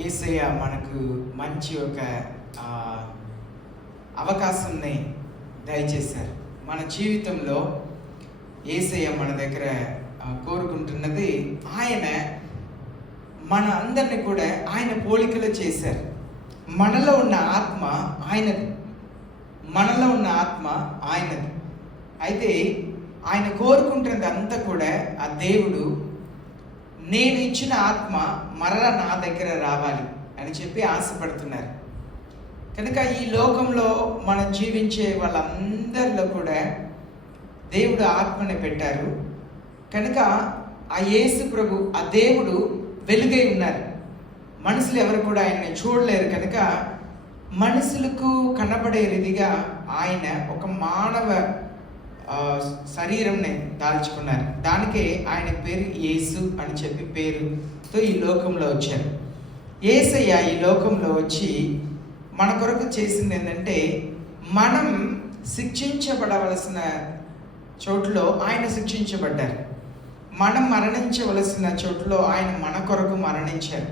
యేసయ్య మనకు మంచి ఒక అవకాశాన్ని దయచేశారు. మన జీవితంలో యేసయ్య మన దగ్గర కోరుకుంటున్నది, ఆయన మన అందరిని కూడా ఆయన పోలికలో చేశారు. మనలో ఉన్న ఆత్మ ఆయనది, మనలో ఉన్న ఆత్మ ఆయనది. అయితే ఆయన కోరుకుంటున్నది అంతా కూడా ఆ దేవుడు, నేను ఇచ్చిన ఆత్మ మరలా నా దగ్గర రావాలి అని చెప్పి ఆశపడుతున్నారు. కనుక ఈ లోకంలో మనం జీవించే వాళ్ళందరిలో కూడా దేవుడు ఆత్మని పెట్టారు. కనుక ఆ యేసు ప్రభు, ఆ దేవుడు వెలుగై ఉన్నారు. మనుషులు ఎవరు కూడా ఆయన్ని చూడలేరు. కనుక మనుషులకు కనబడే రీతిగా ఆయన ఒక మానవ శరీరంని దాల్చుకున్నారు. దానికే ఆయన పేరు యేసు అని చెప్పి పేరుతో ఈ లోకంలో వచ్చారు. యేసయ్య ఈ లోకంలో వచ్చి మన కొరకు చేసింది ఏంటంటే, మనం శిక్షించబడవలసిన చోటులో ఆయన శిక్షించబడ్డారు. మనం మరణించవలసిన చోటులో ఆయన మన కొరకు మరణించారు.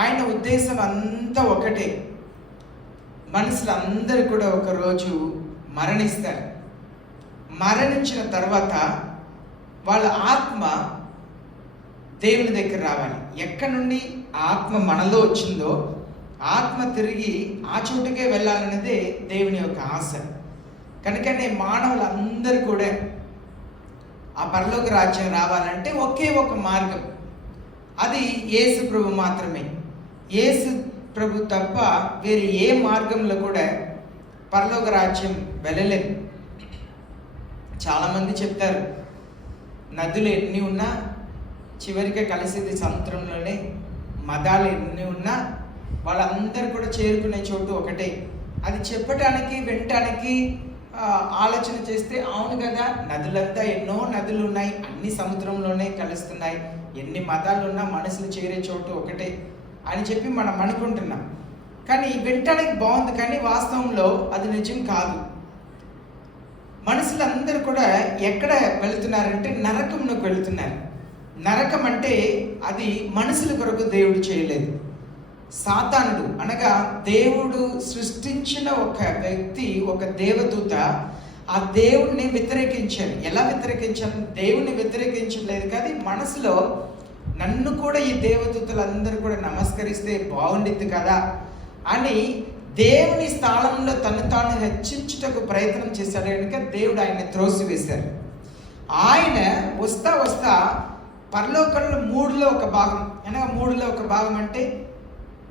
ఆయన ఉద్దేశం అంతా ఒకటే, మనుషులందరూ కూడా ఒకరోజు మరణిస్తారు. మరణించిన తర్వాత వాళ్ళ ఆత్మ దేవుని దగ్గర రావాలి. ఎక్కడి నుండి ఆత్మ మనలో వచ్చిందో ఆత్మ తిరిగి ఆ చోటుకే వెళ్ళాలన్నదే దేవుని యొక్క ఆశ. కనుకనే మానవులందరూ కూడా ఆ పరలోక రాజ్యం రావాలంటే ఒకే ఒక మార్గం, అది యేసు ప్రభు మాత్రమే. యేసు ప్రభు తప్ప వేరే ఏ మార్గంలో కూడా పరలోక రాజ్యం వెళ్ళలేదు. చాలామంది చెప్తారు, నదులు ఎన్ని ఉన్నా చివరికి కలిసేది సముద్రంలోనే, మతాలు ఎన్ని ఉన్నా వాళ్ళందరూ కూడా చేరుకునే చోటు ఒకటే. అది చెప్పటానికి వినటానికి ఆలోచన చేస్తే అవును కదా, నదులంతా ఎన్నో నదులు ఉన్నాయి, అన్ని సముద్రంలోనే కలుస్తున్నాయి, ఎన్ని మతాలు ఉన్నా మనుషులు చేరే చోటు ఒకటే అని చెప్పి మనం అనుకుంటున్నాం. కానీ వినటానికి బాగుంది, కానీ వాస్తవంలో అది నిజం కాదు. మనుషులందరూ కూడా ఎక్కడ వెళుతున్నారంటే నరకంలోకి వెళుతున్నారు. నరకం అంటే అది మనుషుల కొరకు దేవుడు చేయలేదు. సాతానుడు అనగా దేవుడు సృష్టించిన ఒక వ్యక్తి, ఒక దేవదూత ఆ దేవుణ్ణి వ్యతిరేకించారు. ఎలా వ్యతిరేకించారు? దేవుణ్ణి వ్యతిరేకించలేదు, కానీ మనసులో నన్ను కూడా ఈ దేవదూతలందరూ కూడా నమస్కరిస్తే బాగుండిద్ది కదా అని దేవుని స్థానంలో తను తాను హెచ్చించుటకు ప్రయత్నం చేశాడు. కనుక దేవుడు ఆయన్ని త్రోసివేశారు. ఆయన వస్తా వస్తా పరలోకంలో మూడులో ఒక భాగం, అనగా మూడులో ఒక భాగం అంటే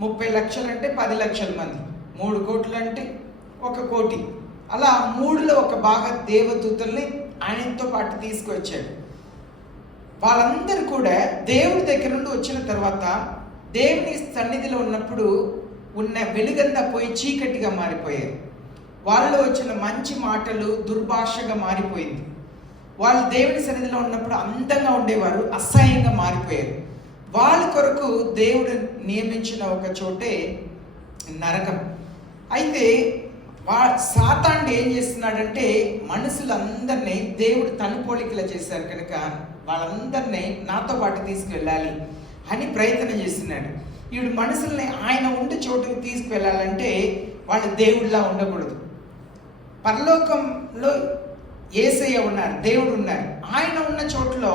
30 లక్షలు అంటే 10 లక్షల మంది, 3 కోట్లు అంటే 1 కోటి, అలా మూడులో ఒక భాగం దేవదూతల్ని ఆయనతో పాటు తీసుకొచ్చాడు. వాళ్ళందరూ కూడా దేవుడి దగ్గర నుండి వచ్చిన తర్వాత దేవుని సన్నిధిలో ఉన్నప్పుడు ఉన్న వెలుగంతా పోయి చీకటిగా మారిపోయారు. వాళ్ళలో వచ్చిన మంచి మాటలు దుర్భాషగా మారిపోయింది. వాళ్ళు దేవుని సన్నిధిలో ఉన్నప్పుడు అందంగా ఉండేవారు, అసహ్యంగా మారిపోయారు. వాళ్ళ కొరకు దేవుడు నియమించిన ఒక చోటే నరకం. అయితే సాతానుడు ఏం చేస్తున్నాడంటే, మనుషులందరినీ దేవుడు తన పోలికలా చేశారు కనుక వాళ్ళందరినీ నాతో పాటు తీసుకువెళ్ళాలి అని ప్రయత్నం చేస్తున్నాడు. వీడు మనుషుల్ని ఆయన ఉండే చోటుకి తీసుకువెళ్ళాలంటే వాళ్ళు దేవుడిలా ఉండకూడదు. పరలోకంలో యేసయ్య ఉన్నారు, దేవుడు ఉన్నారు. ఆయన ఉన్న చోటులో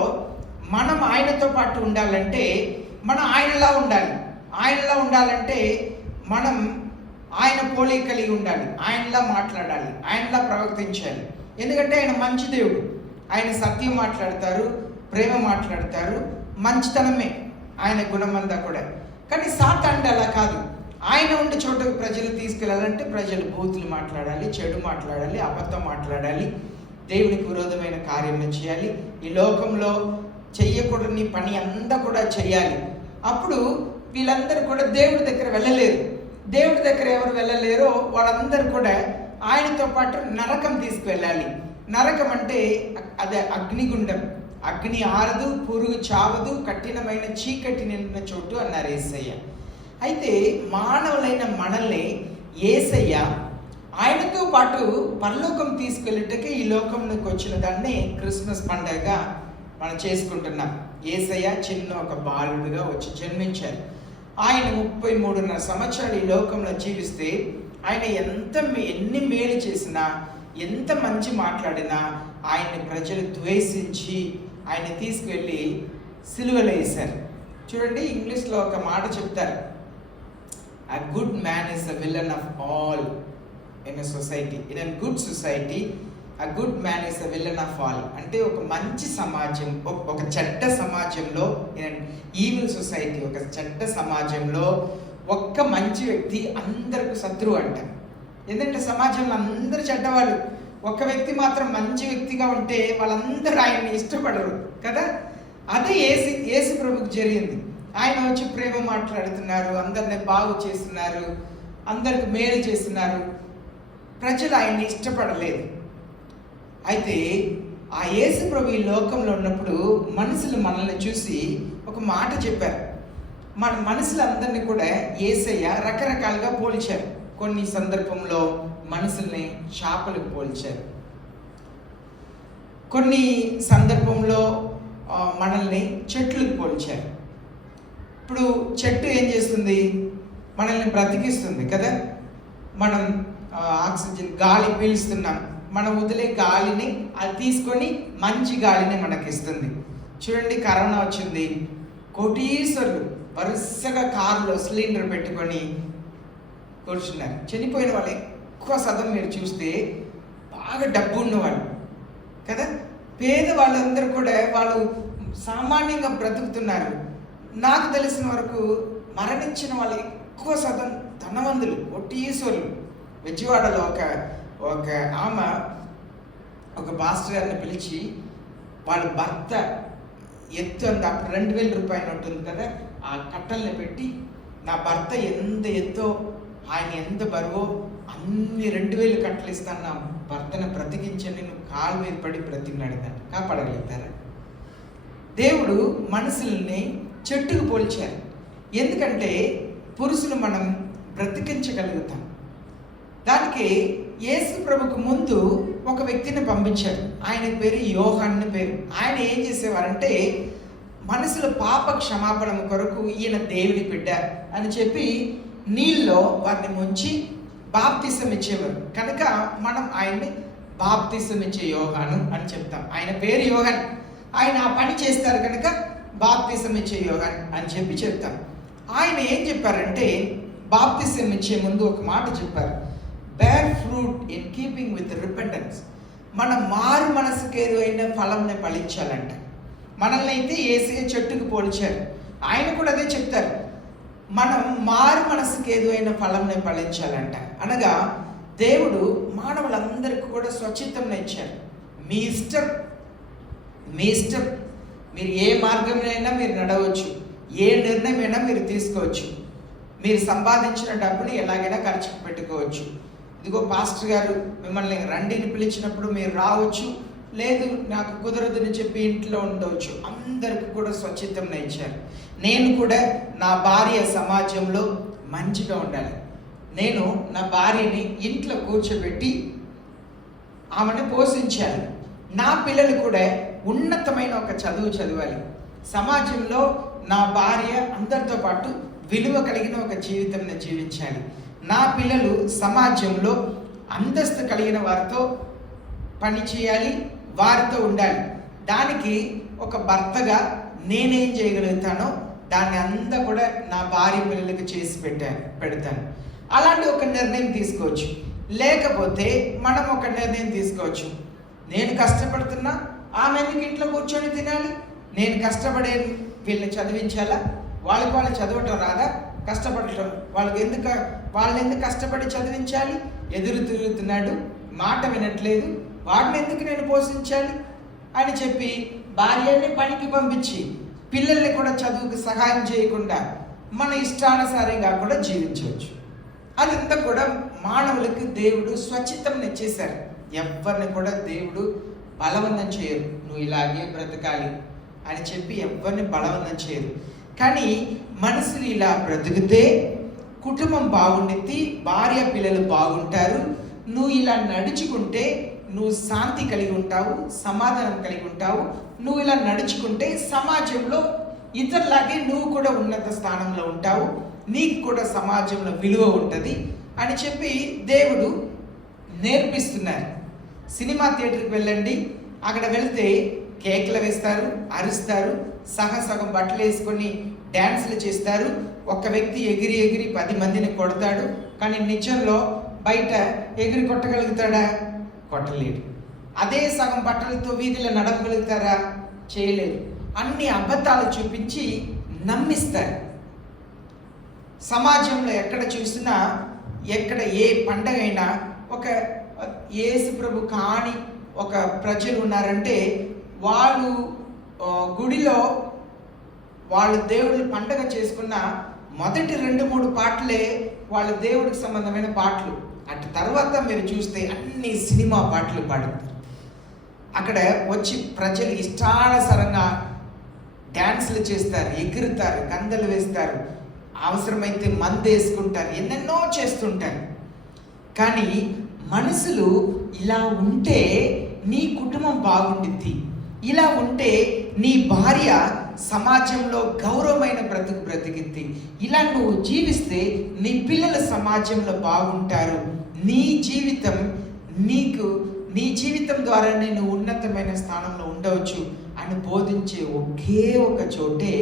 మనం ఆయనతో పాటు ఉండాలంటే మనం ఆయనలా ఉండాలి. ఆయనలా ఉండాలంటే మనం ఆయన పోలిక కలిగి ఉండాలి, ఆయనలా మాట్లాడాలి, ఆయనలా ప్రవర్తించాలి. ఎందుకంటే ఆయన మంచి దేవుడు, ఆయన సత్యం మాట్లాడతారు, ప్రేమ మాట్లాడతారు, మంచితనమే ఆయన గుణమంతా కూడా. కానీ సాతానుడు అలా కాదు. ఆయన ఉండే చోటకు ప్రజలు తీసుకెళ్ళాలంటే ప్రజలు బూతులు మాట్లాడాలి, చెడు మాట్లాడాలి, అబద్ధం మాట్లాడాలి, దేవునికి విరోధమైన కార్యం చేయాలి, ఈ లోకంలో చెయ్యకూడని పని అంతా కూడా చేయాలి. అప్పుడు వీళ్ళందరూ కూడా దేవుడి దగ్గర వెళ్ళలేరు. దేవుడి దగ్గర ఎవరు వెళ్ళలేరో వాళ్ళందరూ కూడా ఆయనతో పాటు నరకం తీసుకువెళ్ళాలి. నరకం అంటే అదే అగ్నిగుండం, అగ్ని ఆరదు, పురుగు చావదు, కఠినమైన చీకటి నిండిన చోటు అన్నారు యేసయ్య. అయితే మానవులైన మనల్ని యేసయ్య ఆయనతో పాటు పరలోకం తీసుకెళ్ళటకే ఈ లోకంలోకి వచ్చిన దాన్ని క్రిస్మస్ పండుగగా మనం చేసుకుంటున్నాం. యేసయ్య చిన్న ఒక బాలుడుగా వచ్చి జన్మించారు. ఆయన 33.5 సంవత్సరాలు ఈ లోకంలో జీవిస్తే ఆయన ఎన్ని మేలు చేసినా, ఎంత మంచి మాట్లాడినా ఆయన్ని ప్రజలు ద్వేషించి ఆయన తీసుకువెళ్ళి సిలువలో వేశారు. చూడండి, ఇంగ్లీష్లో ఒక మాట చెప్తారు, a good man is the villain of all in a society. In a good society, a good man is the villain of all. అంటే ఒక మంచి సమాజం, ఒక చెడ్డ సమాజంలో, ఈవిల్ సొసైటీ, ఒక చెడ్డ సమాజంలో ఒక్క మంచి వ్యక్తి అందరికి శత్రువు అంట. ఎందుకంటే సమాజంలో అందరూ చెడ్డవాళ్ళు, ఒక వ్యక్తి మాత్రం మంచి వ్యక్తిగా ఉంటే వాళ్ళందరూ ఆయన్ని ఇష్టపడరు కదా. అదే యేసు ప్రభుకి జరిగింది. ఆయన వచ్చి ప్రేమ మాట్లాడుతున్నారు, అందరిని బాగు చేస్తున్నారు, అందరికి మేలు చేస్తున్నారు. ప్రజలు ఆయన్ని ఇష్టపడలేదు. అయితే ఆ యేసు ప్రభు ఈ లోకంలో ఉన్నప్పుడు మనుషులు మనల్ని చూసి ఒక మాట చెప్పారు. మన మనుషులందరినీ కూడా యేసయ్య రకరకాలుగా పోల్చారు. కొన్ని సందర్భంలో మనుషుల్ని చేపలకు పోల్చారు, కొన్ని సందర్భంలో మనల్ని చెట్లకు పోల్చారు. ఇప్పుడు చెట్టు ఏం చేస్తుంది? మనల్ని బ్రతికిస్తుంది కదా. మనం ఆక్సిజన్ గాలి పీలుస్తున్నాం, మనం వదిలే గాలిని అది తీసుకొని మంచి గాలిని మనకిస్తుంది. చూడండి, కరోనా వచ్చింది, కోటీశ్వరులు వరుసగా కారులో సిలిండర్ పెట్టుకొని కూర్చున్నారు. చనిపోయిన వాళ్ళు ఎక్కువ శాతం మీరు చూస్తే బాగా డబ్బు ఉన్నవాళ్ళు కదా. పేద వాళ్ళందరూ కూడా వాళ్ళు సామాన్యంగా బ్రతుకుతున్నారు. నాకు తెలిసిన వరకు మరణించిన వాళ్ళు ఎక్కువ శాతం ధనవంతులు, కోటీశ్వరులు. విజయవాడలో ఒక ఆమె ఒక పాస్టర్ గారిని పిలిచి వాళ్ళ భర్త ఎత్తు అంత అప్పుడు 2000 రూపాయలు ఉంటుంది కదా, ఆ కట్టల్ని పెట్టి నా భర్త ఎంత ఎత్తో, ఆయన ఎంత బరువో అన్ని 2000 కట్టలు ఇస్తాను, నా భర్తను బ్రతికించండి, నువ్వు కాలు మీద పడి బ్రతికినాడు దాన్ని కాపాడగలుగుతారా? దేవుడు మనుషుల్ని చెట్టుకు పోల్చారు. ఎందుకంటే పురుషులు మనం బ్రతికించగలుగుతాం. దానికి యేసు ప్రభుకు ముందు ఒక వ్యక్తిని పంపించారు. ఆయన పేరు యోహాను పేరు. ఆయన ఏం చేసేవారంటే మనుషుల పాప క్షమాపణ కొరకు ఈయన దేవుని బిడ్డ అని చెప్పి నీళ్ళలో వారిని ముంచి బాప్తిసం ఇచ్చేవారు. కనుక మనం ఆయన్ని బాప్తిసం ఇచ్చే యోహాను అని చెప్తాం. ఆయన పేరు యోహాన్, ఆయన ఆ పని చేస్తారు కనుక బాప్తిసం ఇచ్చే యోహాన్ అని చెప్పి చెప్తాం. ఆయన ఏం చెప్పారంటే బాప్తిసం ఇచ్చే ముందు ఒక మాట చెప్పారు, bear fruit in keeping with repentance. మన మారు మనసుకి ఏదైనా ఫలంని ఫలించాలంట. మనల్ని అయితే యేసయ్య చెట్టుకు పోల్చారు. ఆయన కూడా అదే చెప్తారు, మనం మారు మనసుకి ఏదైనా ఫలంని ఫలించాలంట. అనగా దేవుడు మానవులందరికీ కూడా స్వచ్ఛతను ఇచ్చారు. మీ ఇష్టం, మీరు ఏ మార్గంలోనైనా మీరు నడవచ్చు, ఏ నిర్ణయమైనా మీరు తీసుకోవచ్చు. మీరు సంపాదించిన డబ్బుని ఎలాగైనా ఖర్చు పెట్టుకోవచ్చు. ఇదిగో పాస్టర్ గారు మిమ్మల్ని రండిని పిలిచినప్పుడు మీరు రావచ్చు, లేదు నాకు కుదరదని చెప్పి ఇంట్లో ఉండవచ్చు. అందరికీ కూడా స్వచ్ఛతను ఇచ్చారు. నేను కూడా నా భార్య సమాజంలో మంచిగా ఉండాలి. నేను నా భార్యని ఇంట్లో కూర్చోబెట్టి ఆమెను పోషించాలి. నా పిల్లలు కూడా ఉన్నతమైన ఒక చదువు చదవాలి. సమాజంలో నా భార్య అందరితో పాటు విలువ కలిగిన ఒక జీవితం జీవించాలి. నా పిల్లలు సమాజంలో అంతస్తు కలిగిన వారితో పని చేయాలి, వారితో ఉండాలి. దానికి ఒక భర్తగా నేనేం చేయగలుగుతానో దాన్ని అంతా కూడా నా భార్య పిల్లలకు చేసి పెడతాను. అలాంటి ఒక నిర్ణయం తీసుకోవచ్చు. లేకపోతే మనం ఒక నిర్ణయం తీసుకోవచ్చు, నేను కష్టపడుతున్నా, ఆమె ఎందుకు ఇంట్లో కూర్చొని తినాలి, నేను కష్టపడే వీళ్ళని చదివించాలా, వాళ్ళు చదవటం రాదా, కష్టపడటం వాళ్ళని ఎందుకు కష్టపడి చదివించాలి, ఎదురు తిరుగుతున్నాడు, మాట వినట్లేదు, వాడిని ఎందుకు నేను పోషించాలి అని చెప్పి భార్యని పనికి పంపించి పిల్లల్ని కూడా చదువుకు సహాయం చేయకుండా మన ఇష్టానుసారంగా కూడా జీవించవచ్చు. అదంతా కూడా మానవులకి దేవుడు స్వచ్ఛతను ఇచ్చేశారు. ఎవరిని కూడా దేవుడు బలవంతం చేయరు, నువ్వు ఇలాగే బ్రతకాలి అని చెప్పి ఎవరిని బలవంతం చేయరు. కానీ మనుషులు ఇలా బ్రతికితే కుటుంబం బాగుండిద్ది, భార్య పిల్లలు బాగుంటారు. నువ్వు ఇలా నడుచుకుంటే నువ్వు శాంతి కలిగి ఉంటావు, సమాధానం కలిగి ఉంటావు. నువ్వు ఇలా నడుచుకుంటే సమాజంలో ఇతరులాగే నువ్వు కూడా ఉన్నత స్థానంలో ఉంటావు, నీకు కూడా సమాజంలో విలువ ఉంటుంది అని చెప్పి దేవుడు నేర్పిస్తున్నారు. సినిమా థియేటర్కి వెళ్ళండి, అక్కడ వెళ్తే కేకలు వేస్తారు, అరుస్తారు, సగం బట్టలు వేసుకొని డ్యాన్సులు చేస్తారు. ఒక వ్యక్తి ఎగిరి ఎగిరి 10 మందిని కొడతాడు, కానీ నిజంలో బయట ఎగిరి కొట్టగలుగుతాడా? కొట్టలేడు. అదే సగం బట్టలతో వీధిలో నడవగలుగుతారా? చేయలేరు. అన్ని అబద్ధాలు చూపించి నమ్మిస్తారు. సమాజంలో ఎక్కడ చూసినా, ఎక్కడ ఏ పండగ అయినా ఒక యేసు ప్రభు కాని ఒక ప్రజలు ఉన్నారంటే వాళ్ళు గుడిలో వాళ్ళు దేవుడు పండగ చేసుకున్న మొదటి 2-3 పాటలే వాళ్ళ దేవుడికి సంబంధమైన పాటలు. అటు తర్వాత మీరు చూస్తే అన్ని సినిమా పాటలు పాడుతారు. అక్కడ వచ్చి ప్రజలు ఇష్టానుసారంగా డ్యాన్సులు చేస్తారు, ఎగురుతారు, గందలు వేస్తారు, అవసరమైతే మందు వేసుకుంటారు, ఎన్నెన్నో చేస్తుంటారు. కానీ మనుషులు ఇలా ఉంటే నీ కుటుంబం బాగుండిద్ది, ఇలా ఉంటే నీ భార్య సమాజంలో గౌరవమైన బ్రతికిద్ది, ఇలా నువ్వు జీవిస్తే నీ పిల్లలు సమాజంలో బాగుంటారు, నీ జీవితం ద్వారా నేను ఉన్నతమైన స్థానంలో ఉండవచ్చు అని బోధించే ఒకే ఒక చోటే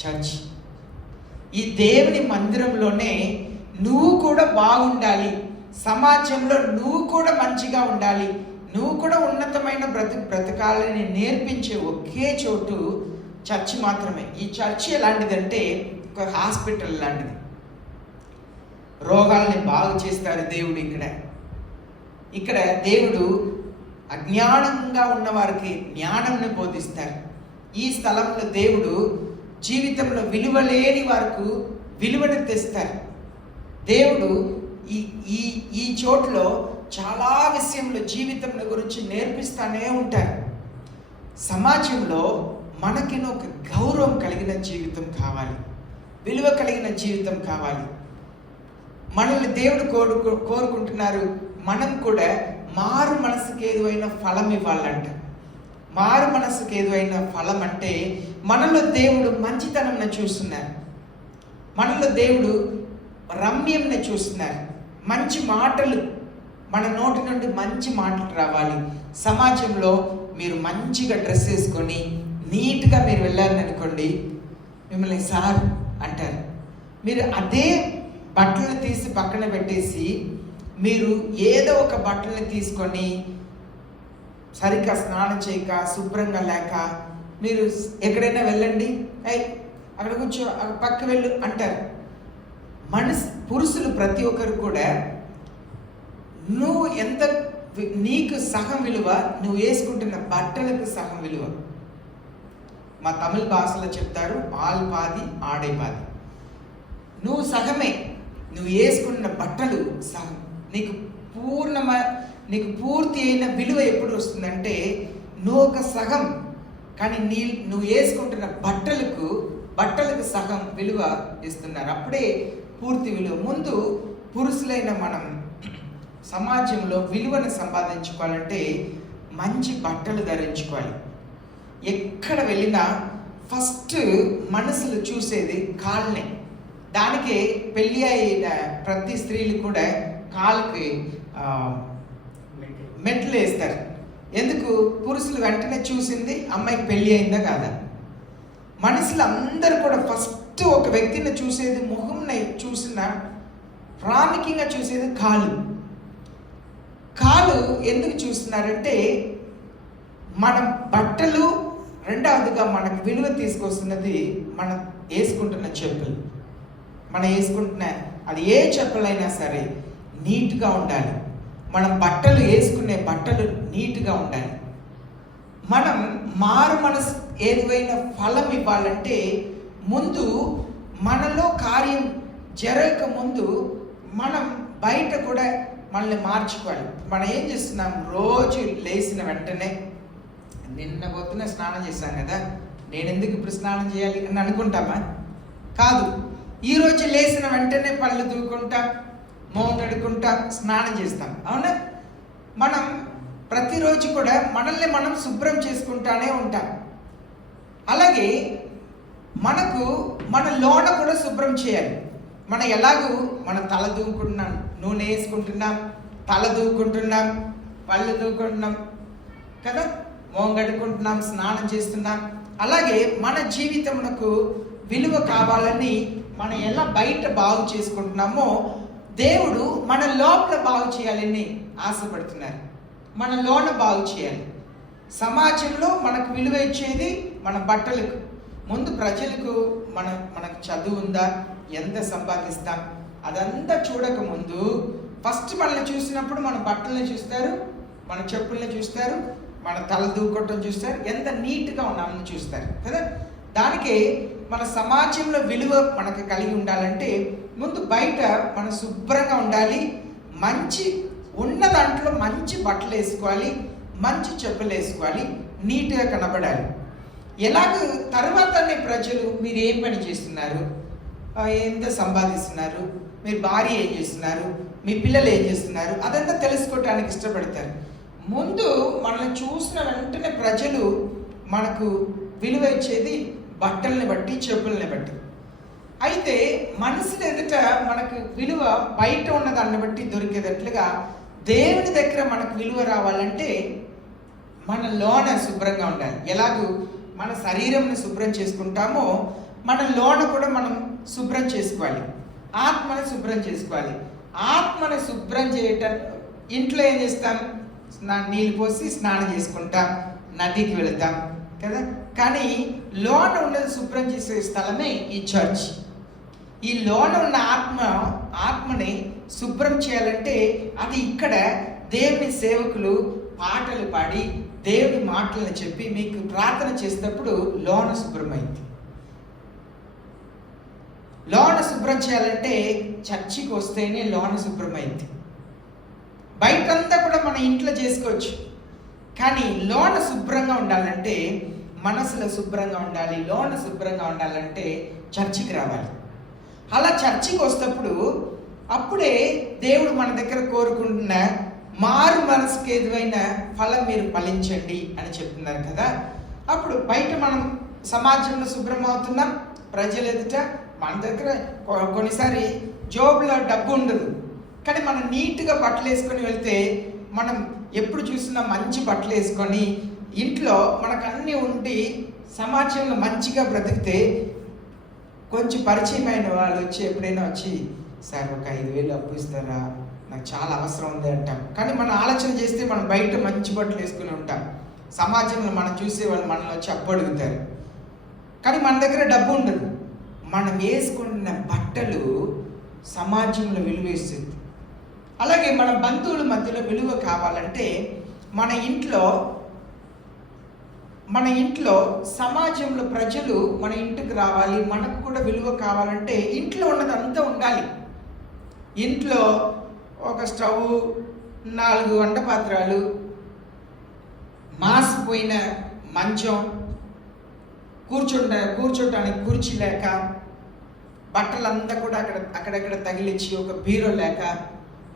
చర్చ్. ఈ దేవుని మందిరంలోనే నువ్వు కూడా బాగుండాలి, సమాజంలో నువ్వు కూడా మంచిగా ఉండాలి, నువ్వు కూడా ఉన్నతమైన బ్రతకాలని నేర్పించే ఒకే చోటు చర్చి మాత్రమే. ఈ చర్చి ఎలాంటిదంటే ఒక హాస్పిటల్ లాంటిది. రోగాల్ని బాగు చేస్తారు దేవుడు. ఇక్కడ దేవుడు అజ్ఞానంగా ఉన్న వారికి జ్ఞానంని బోధిస్తారు. ఈ స్థలంలో దేవుడు జీవితంలో విలువ లేని వారికి విలువను తెస్తారు. దేవుడు ఈ చోట్లో చాలా విషయంలో జీవితం గురించి నేర్పిస్తానే ఉంటారు. సమాజంలో మనకిన ఒక గౌరవం కలిగిన జీవితం కావాలి, విలువ కలిగిన జీవితం కావాలి. మనల్ని దేవుడు కోరుకుంటున్నారు. మనం కూడా మారు మనసుకు ఏదైనా ఫలం ఇవ్వాలంట. మారు మనసుకు ఏదైనా ఫలం అంటే మనలో దేవుడు మంచితనంని చూస్తున్నారు, మనలో దేవుడు రమ్యంని చూస్తున్నారు. మంచి మాటలు, మన నోటి నుండి మంచి మాటలు రావాలి. సమాజంలో మీరు మంచిగా డ్రెస్ వేసుకొని నీట్గా మీరు వెళ్ళారని అనుకోండి, మిమ్మల్ని సార్ అంటారు. మీరు అదే బట్టలను తీసి పక్కన పెట్టేసి మీరు ఏదో ఒక బట్టలని తీసుకొని సరిగ్గా స్నానం చేయక, శుభ్రంగా లేక మీరు ఎక్కడైనా వెళ్ళండి, అక్కడ కూర్చో, పక్క వెళ్ళు అంటారు. పురుషులు ప్రతి ఒక్కరు కూడా నువ్వు ఎంత నీకు సగం విలువ, నువ్వు వేసుకుంటున్న బట్టలకు సగం విలువ. మా తమిళ భాషలో చెప్తారు, ఆల్ పాది ఆడే పాది. నువ్వు సగమే, నువ్వు వేసుకున్న బట్టలు సగం. నీకు పూర్తి అయిన విలువ ఎప్పుడు వస్తుందంటే నువ్వు ఒక సగం, కానీ నువ్వు వేసుకుంటున్న బట్టలకు సగం విలువ ఇస్తున్నారు. అప్పుడే పూర్తి విలువ. ముందు పురుషులైన మనం సమాజంలో విలువను సంపాదించుకోవాలంటే మంచి బట్టలు ధరించుకోవాలి. ఎక్కడ వెళ్ళినా ఫస్ట్ మనసులు చూసేది కాళ్ళనే. దానికే పెళ్ళి అయిన ప్రతి స్త్రీలు కూడా కాళ్ళకి మెట్లు వేస్తారు. ఎందుకు? పురుషులు వెంటనే చూసింది అమ్మాయికి పెళ్ళి అయిందా కాదా. మనుషులు అందరూ కూడా ఫస్ట్ ఒక వ్యక్తిని చూసేది, ముఖంని చూసిన ప్రాముఖ్యంగా చూసేది కాలు ఎందుకు చూస్తున్నారంటే మన బట్టలు, రెండవదిగా మనకు విలువ తీసుకొస్తున్నది మనం వేసుకుంటున్న చెప్పులు. మనం వేసుకుంటున్న అది ఏ చెప్పులైనా సరే నీట్గా ఉండాలి. మనం బట్టలు వేసుకునే బట్టలు నీట్గా ఉండాలి. మనం మారు మనసు ఏదైనా ఫలం ఇవ్వాలంటే ముందు మనలో కార్యం జరగక ముందు మనం బయట కూడా మనల్ని మార్చుకోవాలి. మనం ఏం చేస్తున్నాం? రోజు లేచిన వెంటనే నిన్న పొద్దున స్నానం చేశాం కదా, నేను ఎందుకు ఇప్పుడు స్నానం చేయాలి అని అనుకుంటామా? కాదు. ఈరోజు లేచిన వెంటనే పళ్ళు దూకుంటాం, మొహం కడుక్కుంటాం, స్నానం చేస్తాం. అవునా? మనం ప్రతిరోజు కూడా మనల్ని మనం శుభ్రం చేసుకుంటానే ఉంటాం. అలాగే మనకు మన లోన కూడా శుభ్రం చేయాలి. మనం ఎలాగూ మన తల దూకుంటున్నాం, నూనె వేసుకుంటున్నాం, తల దూకుంటున్నాం, పళ్ళు దూకుంటున్నాం కదా, మోం కడుక్కుంటున్నాం, స్నానం చేస్తున్నాం. అలాగే మన జీవితమునకు విలువ కావాలని మనం ఎలా బయట బాగు చేసుకుంటున్నామో దేవుడు మన లోపల బాగు చేయాలని ఆశపడుతున్నారు. మన లోన బాగు చేయాలి. సమాజంలో మనకు విలువ ఇచ్చేది మన బట్టలకు. ముందు ప్రజలకు మనకు చదువు ఉందా, ఎంత సంపాదిస్తాం, అదంతా చూడక ముందు ఫస్ట్ మనల్ని చూసినప్పుడు మన బట్టల్ని చూస్తారు, మన చెప్పుల్ని చూస్తారు, మన తల దూకొట్టం చూస్తారు, ఎంత నీట్గా ఉన్నామని చూస్తారు కదా. దానికి మన సమాజంలో విలువ మనకు కలిగి ఉండాలంటే ముందు బయట మనం శుభ్రంగా ఉండాలి. మంచి ఉన్న దాంట్లో మంచి బట్టలు వేసుకోవాలి, మంచి చెప్పులు వేసుకోవాలి, నీట్గా కనబడాలి. ఎలాగ తర్వాతనే ప్రజలు మీరు ఏం పని చేస్తున్నారు, ఎంత సంపాదిస్తున్నారు, మీరు భార్య ఏం చేస్తున్నారు, మీ పిల్లలు ఏం చేస్తున్నారు, అదంతా తెలుసుకోవటానికి ఇష్టపడతారు. ముందు మనల్ని చూసిన వెంటనే ప్రజలు మనకు విలువ ఇచ్చేది బట్టల్ని బట్టి, చెప్పుల్ని బట్టి. అయితే మనసుల ఎదుట మనకు విలువ బయట ఉన్న దాన్ని బట్టి దొరికేటట్లుగా దేవుని దగ్గర మనకు విలువ రావాలంటే మన లోన శుభ్రంగా ఉండాలి. ఎలాగూ మన శరీరంని శుభ్రం చేసుకుంటామో మన లోన కూడా మనం శుభ్రం చేసుకోవాలి, ఆత్మని శుభ్రం చేసుకోవాలి. ఆత్మని శుభ్రం చేయటం ఇంట్లో ఏం చేస్తాం, నీళ్ళు పోసి స్నానం చేసుకుంటాం, నదికి వెళతాం కదా. కానీ లోన ఉన్నది శుభ్రం చేసే స్థలమే ఈ చర్చ్. ఈ లోన ఉన్న ఆత్మని శుభ్రం చేయాలంటే అది ఇక్కడ దేవుని సేవకులు పాటలు పాడి దేవుని మాటలను చెప్పి మీకు ప్రార్థన చేసేటప్పుడు లోన శుభ్రమైంది. లోన శుభ్రం చేయాలంటే చర్చికి వస్తేనే లోన శుభ్రమైంది. బయటంతా కూడా మన ఇంట్లో చేసుకోవచ్చు, కానీ లోన శుభ్రంగా ఉండాలంటే మనసులో శుభ్రంగా ఉండాలి. లోన శుభ్రంగా ఉండాలంటే చర్చికి రావాలి. అలా చర్చికి వస్తప్పుడు అప్పుడే దేవుడు మన దగ్గర కోరుకుంటున్న మారు మనసుకి ఏదైన ఫలం మీరు ఫలించండి అని చెప్తున్నారు కదా. అప్పుడు బయట మనం సమాజంలో శుభ్రం అవుతున్నాం, ప్రజలు ఎదుట మన దగ్గర కొన్నిసారి జోబులో డబ్బు ఉండదు, కానీ మనం నీట్గా బట్టలు వేసుకొని వెళ్తే, మనం ఎప్పుడు చూసినా మంచి బట్టలు వేసుకొని ఇంట్లో మనకు అన్నీ ఉండి సమాజంలో మంచిగా బ్రతికితే కొంచెం పరిచయమైన వాళ్ళు వచ్చి ఎప్పుడైనా వచ్చి సార్ ఒక 5,000 అప్పు ఇస్తారా, నాకు చాలా అవసరం ఉంది అంటాం. కానీ మనం ఆలోచన చేస్తే మనం బయట మంచి బట్టలు వేసుకుని ఉంటాం, సమాజంలో మనం చూసే వాళ్ళు మనల్ని వచ్చి అప్పు అడుగుతారు. కానీ మన దగ్గర డబ్బు ఉండదు. మనం వేసుకున్న బట్టలు సమాజంలో విలువ ఇస్తుంది. అలాగే మన బంధువుల మధ్యలో విలువ కావాలంటే మన ఇంట్లో సమాజంలో ప్రజలు మన ఇంటికి రావాలి, మనకు కూడా విలువ కావాలంటే ఇంట్లో ఉన్నదంతా ఉండాలి. ఇంట్లో ఒక స్టవ్, 4 వంట పాత్రలు, మాసిపోయిన మంచం, కూర్చోటానికి కుర్చీ లేక, బట్టలంతా కూడా అక్కడక్కడ తగిలించి ఒక బీరో లేక,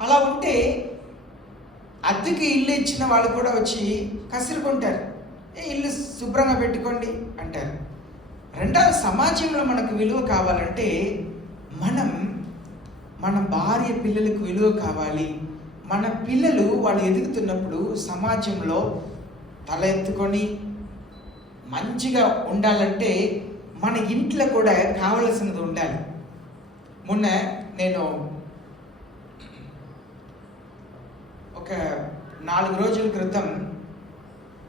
అలా ఉంటే అద్దెకి ఇల్లు ఇచ్చిన వాళ్ళు కూడా వచ్చి కసురుకుంటారు, ఇల్లు శుభ్రంగా పెట్టుకోండి అంటారు. రెండవ సమాజంలో మనకు విలువ కావాలంటే మన భార్య పిల్లలకు విలువ కావాలి. మన పిల్లలు వాళ్ళు ఎదుగుతున్నప్పుడు సమాజంలో తల ఎత్తుకొని మంచిగా ఉండాలంటే మన ఇంట్లో కూడా కావలసినది ఉండాలి. మొన్న నేను ఒక 4 రోజుల క్రితం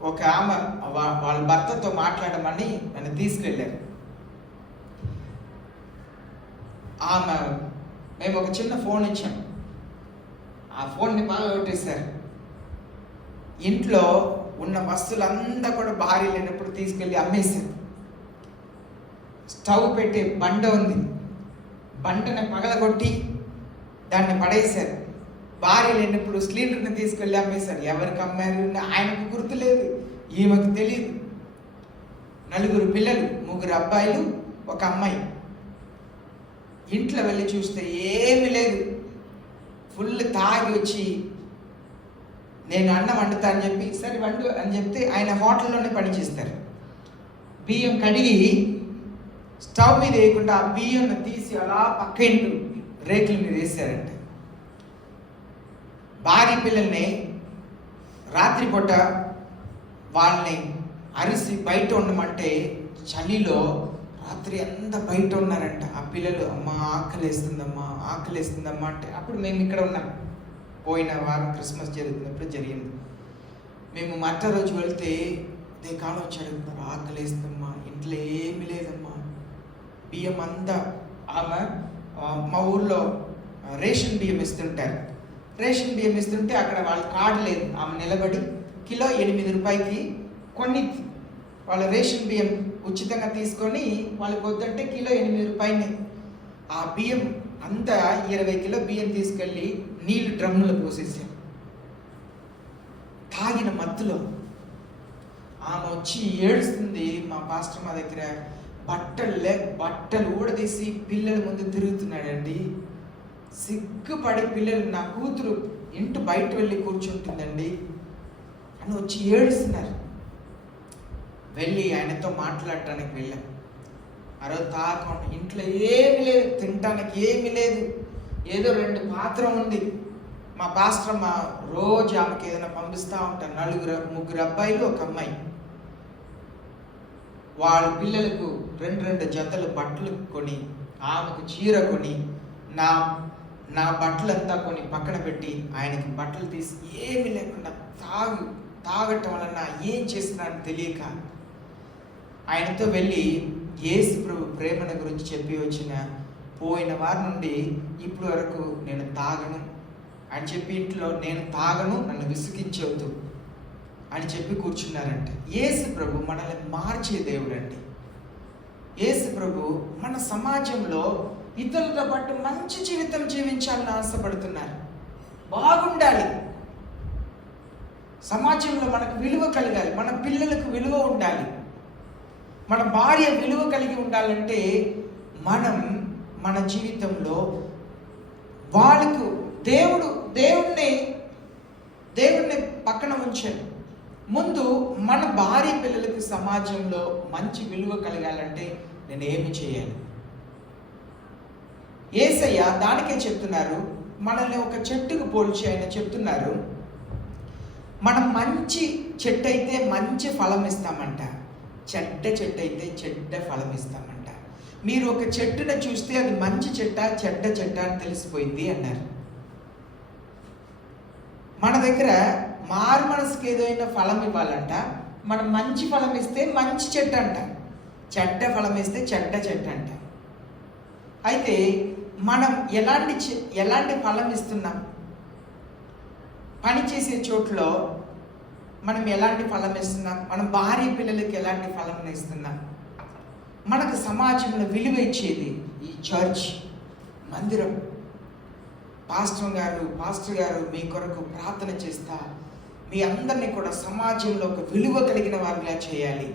ఒక ఆమె వాళ్ళ భర్తతో మాట్లాడమని నన్ను తీసుకెళ్ళారు. మేము ఒక చిన్న ఫోన్ ఇచ్చాం, ఆ ఫోన్ని బాగా కొట్టేశారు. ఇంట్లో ఉన్న వస్తువులంతా కూడా భార్య లేనప్పుడు తీసుకెళ్ళి అమ్మేశారు. స్టవ్ పెట్టే బండ ఉంది, బండని పగలగొట్టి దాన్ని పడేశారు. భార్య లేనప్పుడు సిలిండర్ని తీసుకెళ్ళి అమ్మేశారు. ఎవరికి అమ్మారు ఆయనకు గుర్తులేదు, ఈమెకు తెలియదు. 4 పిల్లలు, 3 అబ్బాయిలు, 1 అమ్మాయి. ఇంట్లో వెళ్ళి చూస్తే ఏమీ లేదు. ఫుల్ తాగి వచ్చి నేను అన్నం వండుతా అని చెప్పి సరే వండు అని చెప్తే ఆయన హోటల్లోనే పనిచేస్తారు. బియ్యం కడిగి స్టవ్ మీద వేయకుండా ఆ బియ్యం తీసి అలా పక్క ఇంటి రేకుల మీద వేసారంట. భార్య పిల్లల్ని రాత్రిపూట వాళ్ళని అరిసి బయట ఉండమంటే చలిలో రాత్రి అంతా బయట ఉన్నారంట. ఆ పిల్లలు అమ్మ ఆకలేస్తుందమ్మా ఆకలేస్తుందమ్మా అంటే, అప్పుడు మేము ఇక్కడ ఉన్నాం. పోయిన వారం క్రిస్మస్ జరుగుతున్నప్పుడు జరిగింది. మేము మట్ట రోజు వెళ్తే కాలం వచ్చి అడుగుతున్నారు, ఆకలేస్తుందమ్మా, ఇంట్లో ఏమీ లేదమ్మా, బియ్యం అంతా. ఆమె మా ఊర్లో రేషన్ బియ్యం ఇస్తుంటారు. రేషన్ బియ్యం ఇస్తుంటే అక్కడ వాళ్ళ కార్డు లేదు. ఆమె నిలబడి కిలో 8 రూపాయలకి కొన్ని వాళ్ళ రేషన్ బియ్యం ఉచితంగా తీసుకొని వాళ్ళకి వద్దంటే కిలో 8 రూపాయలు. ఆ బియ్యం అంతా 20 కిలో బియ్యం తీసుకెళ్ళి నీళ్లు డ్రమ్ములో పోసేసాం. తాగిన మత్తులో ఆమె వచ్చి ఏడుస్తుంది. మా పాస్టర్ మా దగ్గర బట్టలు ఊడదీసి పిల్లల ముందు తిరుగుతున్నాడండి. సిగ్గుపడి పిల్లలు, నా కూతురు ఇంటి బయట వెళ్ళి కూర్చుంటుందండి అని వచ్చి ఏడుస్తున్నారు. వెళ్ళి ఆయనతో మాట్లాడటానికి వెళ్ళాం. ఆ రోజు తాగకుండా, ఇంట్లో ఏమి లేదు, తినటానికి ఏమి లేదు, ఏదో 2 పాత్ర ఉంది. మా పాస్టర్ మా రోజు ఆమెకి ఏదైనా పంపిస్తూ ఉంటారు. 3 అబ్బాయిలు 1 అమ్మాయి. వాళ్ళ పిల్లలకు 2 జతలు బట్టలు కొని, ఆమెకు చీర కొని, నా బట్టలంతా కొని పక్కన పెట్టి ఆయనకి బట్టలు తీసి ఏమి లేకుండా తాగటం వలన ఏం చేస్తున్నాడని తెలియక ఆయనతో వెళ్ళి యేసు ప్రభు ప్రేమను గురించి చెప్పి వచ్చిన పోయిన వారి నుండి ఇప్పటి వరకు నేను తాగను అని చెప్పి, ఇంట్లో నేను తాగను, నన్ను విసిగించవద్దు అని చెప్పి కూర్చున్నారంట. యేసు ప్రభు మనల్ని మార్చే దేవుడు అండి. యేసు ప్రభు మన సమాజంలో ఇతరులతో పాటు మంచి జీవితం జీవించాలని ఆశపడుతున్నారు. బాగుండాలి, సమాజంలో మనకు విలువ కలగాలి, మన పిల్లలకు విలువ ఉండాలి, మన భార్య విలువ కలిగి ఉండాలంటే మనం మన జీవితంలో వాళ్ళకు దేవుణ్ణి పక్కన ఉంచాలి. ముందు మన భార్య పిల్లలకి సమాజంలో మంచి విలువ కలగాలంటే నేను ఏమి చేయాలి? యేసయ్య దానికే చెప్తున్నారు, మనల్ని ఒక చెట్టుకు పోల్చి ఆయన చెప్తున్నారు, మనం మంచి చెట్టు అయితే మంచి ఫలం ఇస్తామంట, చెడ్డ చెట్టు అయితే చెడ్డ ఫలం ఇస్తామంట. మీరు ఒక చెట్టును చూస్తే అది మంచి చెట్ట చెడ్డ చెట్ట అని తెలిసిపోయింది అన్నారు. మన దగ్గర మారు మనసుకి ఏదైనా ఫలం ఇవ్వాలంట, మనం మంచి ఫలం ఇస్తే మంచి చెట్టు అంట, చెడ్డ ఫలం ఇస్తే చెడ్డ చెట్టు అంట. అయితే మనం ఎలాంటి ఫలం ఇస్తున్నాం? పని చేసే చోట్లో మనం ఎలాంటి ఫలం ఇస్తున్నాం? మన భార్య పిల్లలకి ఎలాంటి ఫలం ఇస్తున్నాం? మనకు సమాజంలో విలువ ఇచ్చేది ఈ చర్చ్, మందిరం. పాస్టర్ గారు మీ కొరకు ప్రార్థన చేస్తా, మీ అందరినీ కూడా సమాజంలో ఒక విలువ కలిగిన వాళ్ళుగా చేయాలి,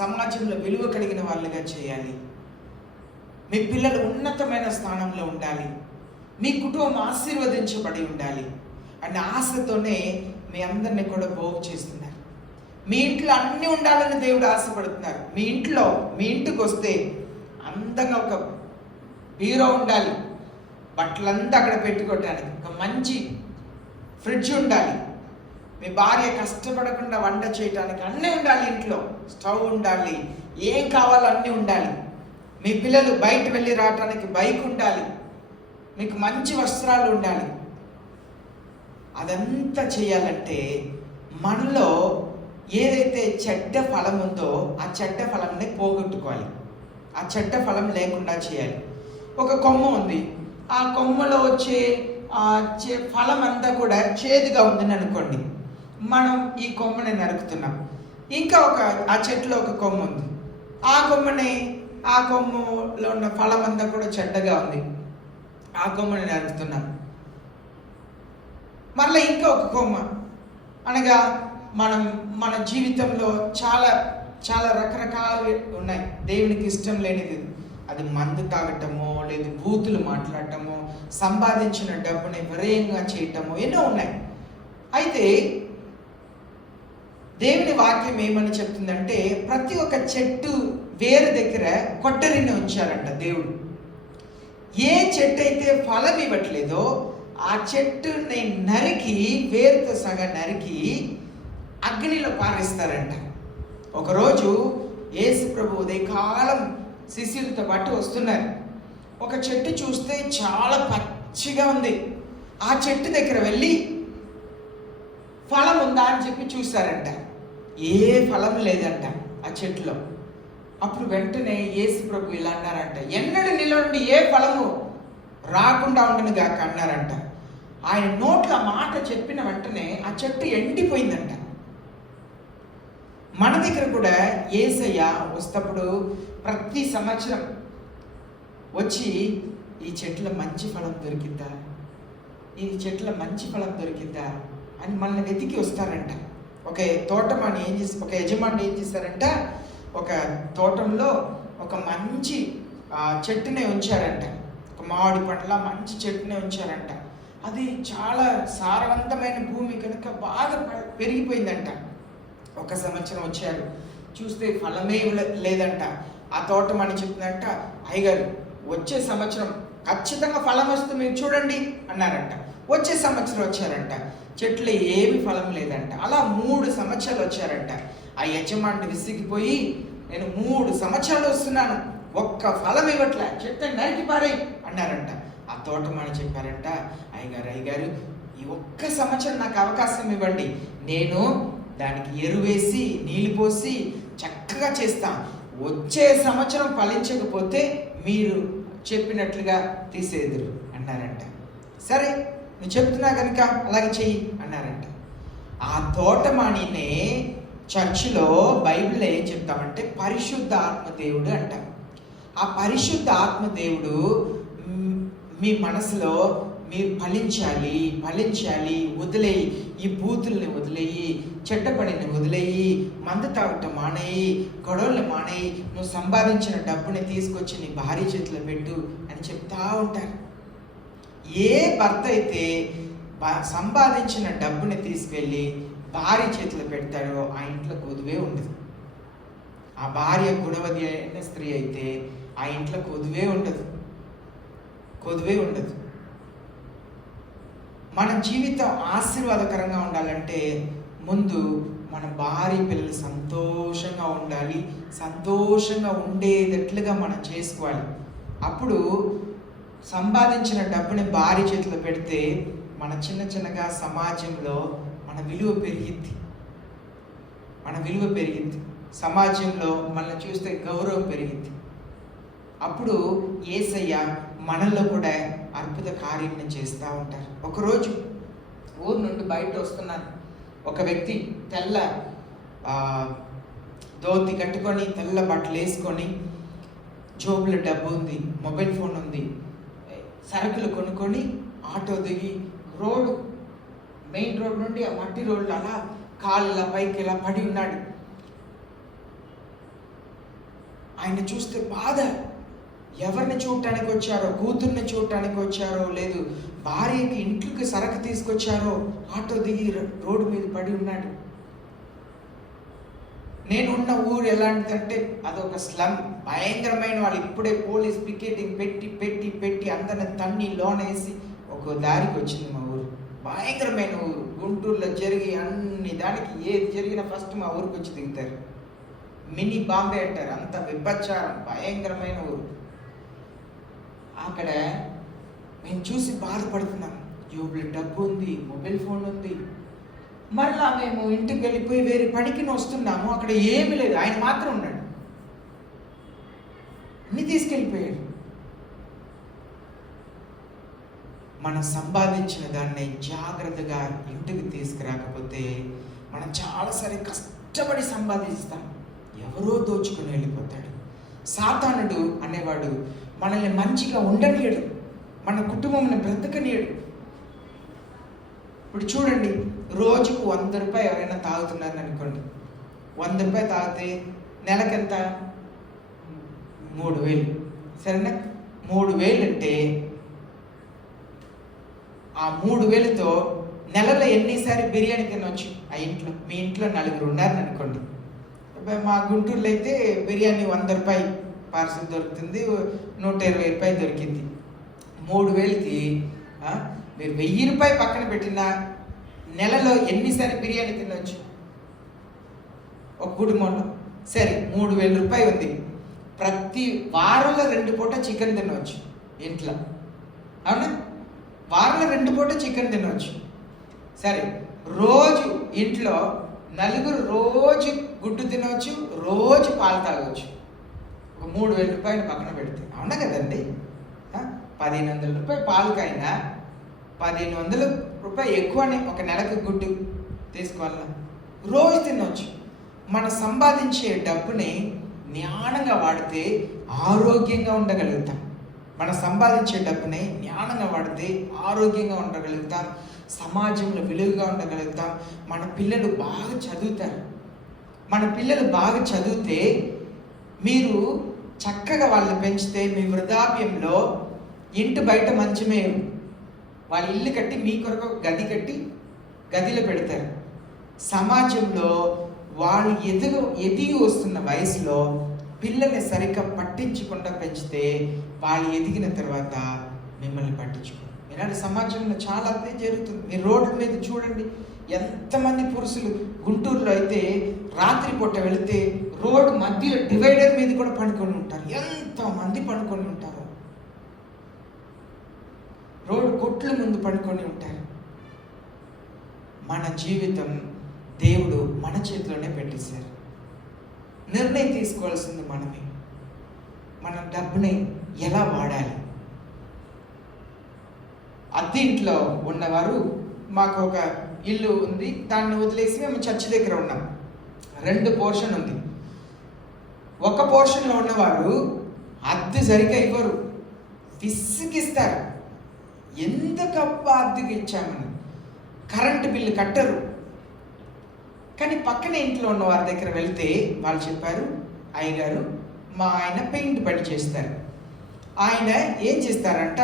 సమాజంలో విలువ కలిగిన వాళ్ళుగా చేయాలి, మీ పిల్లలు ఉన్నతమైన స్థానంలో ఉండాలి, మీ కుటుంబం ఆశీర్వదించబడి ఉండాలి అనే ఆశతోనే మీ అందరినీ కూడా బాగు చేస్తున్నారు. మీ ఇంట్లో అన్నీ ఉండాలని దేవుడు ఆశపడుతున్నారు. మీ ఇంటికి వస్తే అందంగా ఒక బీరో ఉండాలి, బట్టలంతా అక్కడ పెట్టుకోవటానికి ఒక మంచి ఫ్రిడ్జ్ ఉండాలి, మీ భార్య కష్టపడకుండా వంట చేయటానికి అన్నీ ఉండాలి, ఇంట్లో స్టవ్ ఉండాలి, ఏం కావాలో అన్నీ ఉండాలి, మీ పిల్లలు బయట వెళ్ళి రావటానికి బైక్ ఉండాలి, మీకు మంచి వస్త్రాలు ఉండాలి. అదంతా చేయాలంటే మనలో ఏదైతే చెడ్డ ఫలం ఉందో ఆ చెడ్డ ఫలంని పోగొట్టుకోవాలి, ఆ చెడ్డ ఫలం లేకుండా చేయాలి. ఒక కొమ్మ ఉంది, ఆ కొమ్మలో వచ్చే ఫలం అంతా కూడా చేదుగా ఉందని అనుకోండి, మనం ఈ కొమ్మని నరుకుతున్నాం. ఇంకా ఆ చెట్టులో ఒక కొమ్మ ఉంది, ఆ కొమ్మలో ఉన్న ఫలం అంతా కూడా చెడ్డగా ఉంది, ఆ కొమ్మని నరుకుతున్నాం. మళ్ళీ ఇంకా ఒక కొమ్మ, అనగా మన జీవితంలో చాలా చాలా రకరకాలు ఉన్నాయి దేవునికి ఇష్టం లేనిది. అది మందు తాగటమో, లేదు బూతులు మాట్లాడటమో, సంపాదించిన డబ్బుని విరయంగా చేయటమో, ఎన్నో ఉన్నాయి. అయితే దేవుని వాక్యం ఏమని చెప్తుందంటే, ప్రతి ఒక్క చెట్టు వేరు దగ్గర కొట్టరిని ఉంచారంట దేవుడు. ఏ చెట్టు అయితే ఫలం ఇవ్వట్లేదో ఆ చెట్టుని నరికి, వేరుతో సగం నరికి అగ్నిలో పారేస్తారంట. ఒకరోజు యేసు ప్రభు ఉదయకాలం శిష్యులతో పాటు వస్తున్నారు. ఒక చెట్టు చూస్తే చాలా పచ్చిగా ఉంది. ఆ చెట్టు దగ్గర వెళ్ళి ఫలం ఉందా అని చెప్పి చూశారంట. ఏ ఫలం లేదంట ఆ చెట్టులో. అప్పుడు వెంటనే యేసు ప్రభు ఇలా అన్నారంట, ఎన్నడూ నీలో నుండి ఏ ఫలము రాకుండా ఉండను గాక అన్నారంట. ఆయన నోట్ల మాట చెప్పిన వెంటనే ఆ చెట్టు ఎండిపోయిందంట. మన దగ్గర కూడా యేసయ్య వస్తప్పుడు ప్రతి సంవత్సరం వచ్చి ఈ చెట్టులో మంచి ఫలం దొరికిద్దా, ఈ చెట్టులో మంచి ఫలం దొరికిద్దా అని మనల్ని వెతికి వస్తారంట. ఒక యజమాని ఏం చేస్తారంట, ఒక తోటంలో ఒక మంచి చెట్టునే ఉంచారంట. ఒక మామిడి పండ్ల మంచి చెట్టునే ఉంచారంట. అది చాలా సారవంతమైన భూమి కనుక బాగా పెరిగిపోయిందంట. ఒక సంవత్సరం వచ్చారు, చూస్తే ఫలమే లేదంట. ఆ తోటమని చెప్పిందంట, అయ్యగారు వచ్చే సంవత్సరం ఖచ్చితంగా ఫలం వస్తుంది, మీరు చూడండి అన్నారంట. వచ్చే సంవత్సరం వచ్చారంట, చెట్లు ఏమి ఫలం లేదంట. అలా 3 సంవత్సరాలు వచ్చారంట. ఆ యజమాని విసిగిపోయి, నేను 3 సంవత్సరాలు వస్తున్నాను, ఒక్క ఫలం ఇవ్వట్లే, చెట్టు నరికి పారేయ్ అన్నారంట. ఆ తోటమాని చెప్పారంట, అయ్యగారు ఈ ఒక్క సంవత్సరం నాకు అవకాశం ఇవ్వండి, నేను దానికి ఎరువేసి నీళ్ళు పోసి చక్కగా చేస్తాను, వచ్చే సంవత్సరం ఫలించకపోతే మీరు చెప్పినట్లుగా తీసేదురు అన్నారంట. సరే నువ్వు చెప్తున్నా కనుక అలాగే చెయ్యి అన్నారంట. ఆ తోటమానినే చర్చిలో బైబిల్లో ఏం చెప్తామంటే పరిశుద్ధ ఆత్మదేవుడు అంటాం. ఆ పరిశుద్ధ ఆత్మదేవుడు మీ మనసులో మీరు ఫలించాలి, వదిలేయి, ఈ బూతుల్ని వదిలేయి, చెడ్డ పనిని వదిలేయి, మందు తాగటం మానేయి, గొడవలు మానేయి, నువ్వు సంపాదించిన డబ్బుని తీసుకొచ్చి నీ భార్య చేతిలో పెట్టు అని చెప్తా ఉంటారు. ఏ భర్త అయితే సంపాదించిన డబ్బుని తీసుకెళ్ళి భార్య చేతిలో పెడతాడో ఆ ఇంట్లో కొదువే ఉండదు. ఆ భార్య గుణవతి అయిన స్త్రీ అయితే ఆ ఇంట్లో కొదువే ఉండదు. మన జీవితం ఆశీర్వాదకరంగా ఉండాలంటే ముందు మన భార్య పిల్లలు సంతోషంగా ఉండాలి, సంతోషంగా ఉండేటట్లుగా మనం చేసుకోవాలి. అప్పుడు సంపాదించిన డబ్బుని భార్య చేతిలో పెడితే మన చిన్నగా సమాజంలో మన విలువ పెరిగిద్ది, సమాజంలో మనల్ని చూస్తే గౌరవం పెరిగిద్ది. అప్పుడు యేసయ్య మనల్లో కూడా అద్భుత కార్యం చేస్తూ ఉంటారు. ఒకరోజు ఊరు నుండి బయట వస్తున్నాను, ఒక వ్యక్తి తెల్ల ధోతి కట్టుకొని, తెల్ల బట్టలు వేసుకొని, జోబులో డబ్బు ఉంది, మొబైల్ ఫోన్ ఉంది, సరుకులు కొనుక్కొని ఆటో దిగి మెయిన్ రోడ్ నుండి ఆ మట్టి రోడ్లు అలా కాళ్ళు ఇలా పైకి ఇలా పడి ఉన్నాడు. ఆయన చూస్తే బాధ. ఎవరిని చూడటానికి వచ్చారో, కూతుర్ని చూడటానికి వచ్చారో, లేదు భార్యకి ఇంట్లోకి సరకు తీసుకొచ్చారో, ఆటో దిగి రోడ్డు మీద పడి ఉన్నాడు. నేనున్న ఊరు ఎలాంటిదంటే అదొక స్లమ్, భయంకరమైన వాళ్ళు. ఇప్పుడే పోలీస్ పికెటింగ్ పెట్టి అందరిని తన్ని లోనేసి ఒక దారికి వచ్చింది మా ఊరు. భయంకరమైన ఊరు. గుంటూరులో జరిగి అన్ని దానికి ఏది జరిగినా ఫస్ట్ మా ఊరికి వచ్చి దిగుతారు. మినీ బాంబే అంటారు, అంత విభచారం, భయంకరమైన ఊరు. అక్కడ మేము చూసి బాధపడుతున్నాం. జోబులో డబ్బు ఉంది, మొబైల్ ఫోన్ ఉంది. మరలా మేము ఇంటికి వెళ్ళిపోయి వేరే పనికి వస్తున్నాము, అక్కడ ఏమీ లేదు, ఆయన మాత్రం ఉన్నాడు. అన్ని తీసుకెళ్ళిపోయాడు. మనం సంపాదించిన దాన్ని జాగ్రత్తగా ఇంటికి తీసుకురాకపోతే మనం చాలాసారి కష్టపడి సంపాదిస్తాం, ఎవరో దోచుకొని వెళ్ళిపోతాడు. సాతానుడు అనేవాడు మనల్ని మంచిగా ఉండనీయడు, మన కుటుంబంని బ్రతకనీయడు. ఇప్పుడు చూడండి, రోజుకు 100 రూపాయలు ఎవరైనా తాగుతున్నారని అనుకోండి. 100 రూపాయలు తాగితే నెలకెంత? 3000. సరేనా? 3000 అంటే ఆ 3000తో నెలలో ఎన్నిసారి బిర్యానీ తినవచ్చు ఆ ఇంట్లో? మీ ఇంట్లో 4 ఉన్నారని అనుకోండి. మా గుంటూరులో అయితే బిర్యానీ 100 రూపాయలు పార్సల్ దొరుకుతుంది, 120 రూపాయలు దొరికింది. 3000కి మీరు 1000 రూపాయలు పక్కన పెట్టిన నెలలో ఎన్నిసారి బిర్యానీ తినవచ్చు ఒక కుటుంబంలో? సరే, 3000 రూపాయలు ఉంది. ప్రతి వారంలో 2 పూట చికెన్ తినవచ్చు ఇంట్లో, అవునా? వారంలో 2 పూట చికెన్ తినవచ్చు. సరే, రోజు ఇంట్లో 4 రోజు గుడ్డు తినవచ్చు, రోజు పాలు తాగవచ్చు. ఒక 3000 రూపాయలు పక్కన పెడితే, అవునా కదండి? 1500 రూపాయలు పాలుకైనా 1500 రూపాయలు ఎక్కువనే ఒక నెలకు గుడ్డు తీసుకోవాలా, రోజు తినవచ్చు. మనం సంపాదించే డబ్బుని జ్ఞానంగా వాడితే ఆరోగ్యంగా ఉండగలుగుతాం. మనం సంపాదించే డబ్బుని జ్ఞానంగా వాడితే ఆరోగ్యంగా ఉండగలుగుతాం, సమాజంలో విలువగా ఉండగలుగుతాం. మన పిల్లలు బాగా చదువుతారు. మన పిల్లలు బాగా చదివితే మీరు చక్కగా వాళ్ళని పెంచితే మీ వృద్ధాప్యంలో ఇంటి బయట మంచమే వాళ్ళ ఇల్లు కట్టి మీ కొరకు గది కట్టి గదిలో పెడతారు. సమాజంలో వాళ్ళు ఎదిగి వస్తున్న వయసులో పిల్లల్ని సరిగ్గా పట్టించకుండా పెంచితే వాళ్ళు ఎదిగిన తర్వాత మిమ్మల్ని పట్టించుకోరు. ఈనాడు సమాజంలో చాలా అదే జరుగుతుంది. మీరు రోడ్ల మీద చూడండి, ఎంతమంది పురుషులు గుంటూరులో అయితే రాత్రిపూట వెళితే రోడ్డు మధ్యలో డివైడర్ మీద కూడా పడుకొని ఉంటారు. ఎంతమంది పడుకొని ఉంటారు, రోడ్డు కొట్ల ముందు పడుకొని ఉంటారు. మన జీవితం దేవుడు మన చేతిలోనే పెట్టేశారు. నిర్ణయం తీసుకోవాల్సింది మనమే. మన డబ్బుని ఎలా వాడాలి? అద్దె ఇంట్లో ఉన్నవారు, మాకు ఒక ఇల్లు ఉంది, దాన్ని వదిలేసి మేము చర్చి దగ్గర ఉన్నాం. 2 పోర్షన్ ఉంది. ఒక పోర్షన్లో ఉన్నవారు అద్దె సరిగ్గా ఇవ్వరు, విసిగిస్తారు. ఎందుకబ్బా అద్దెకి ఇచ్చామని. కరెంటు బిల్లు కట్టరు. కానీ పక్కన ఇంట్లో ఉన్న వారి దగ్గర వెళ్తే వాళ్ళు చెప్పారు, అయ్యగారు మా ఆయన పెయింట్ పని చేస్తారు. ఆయన ఏం చేస్తారంట,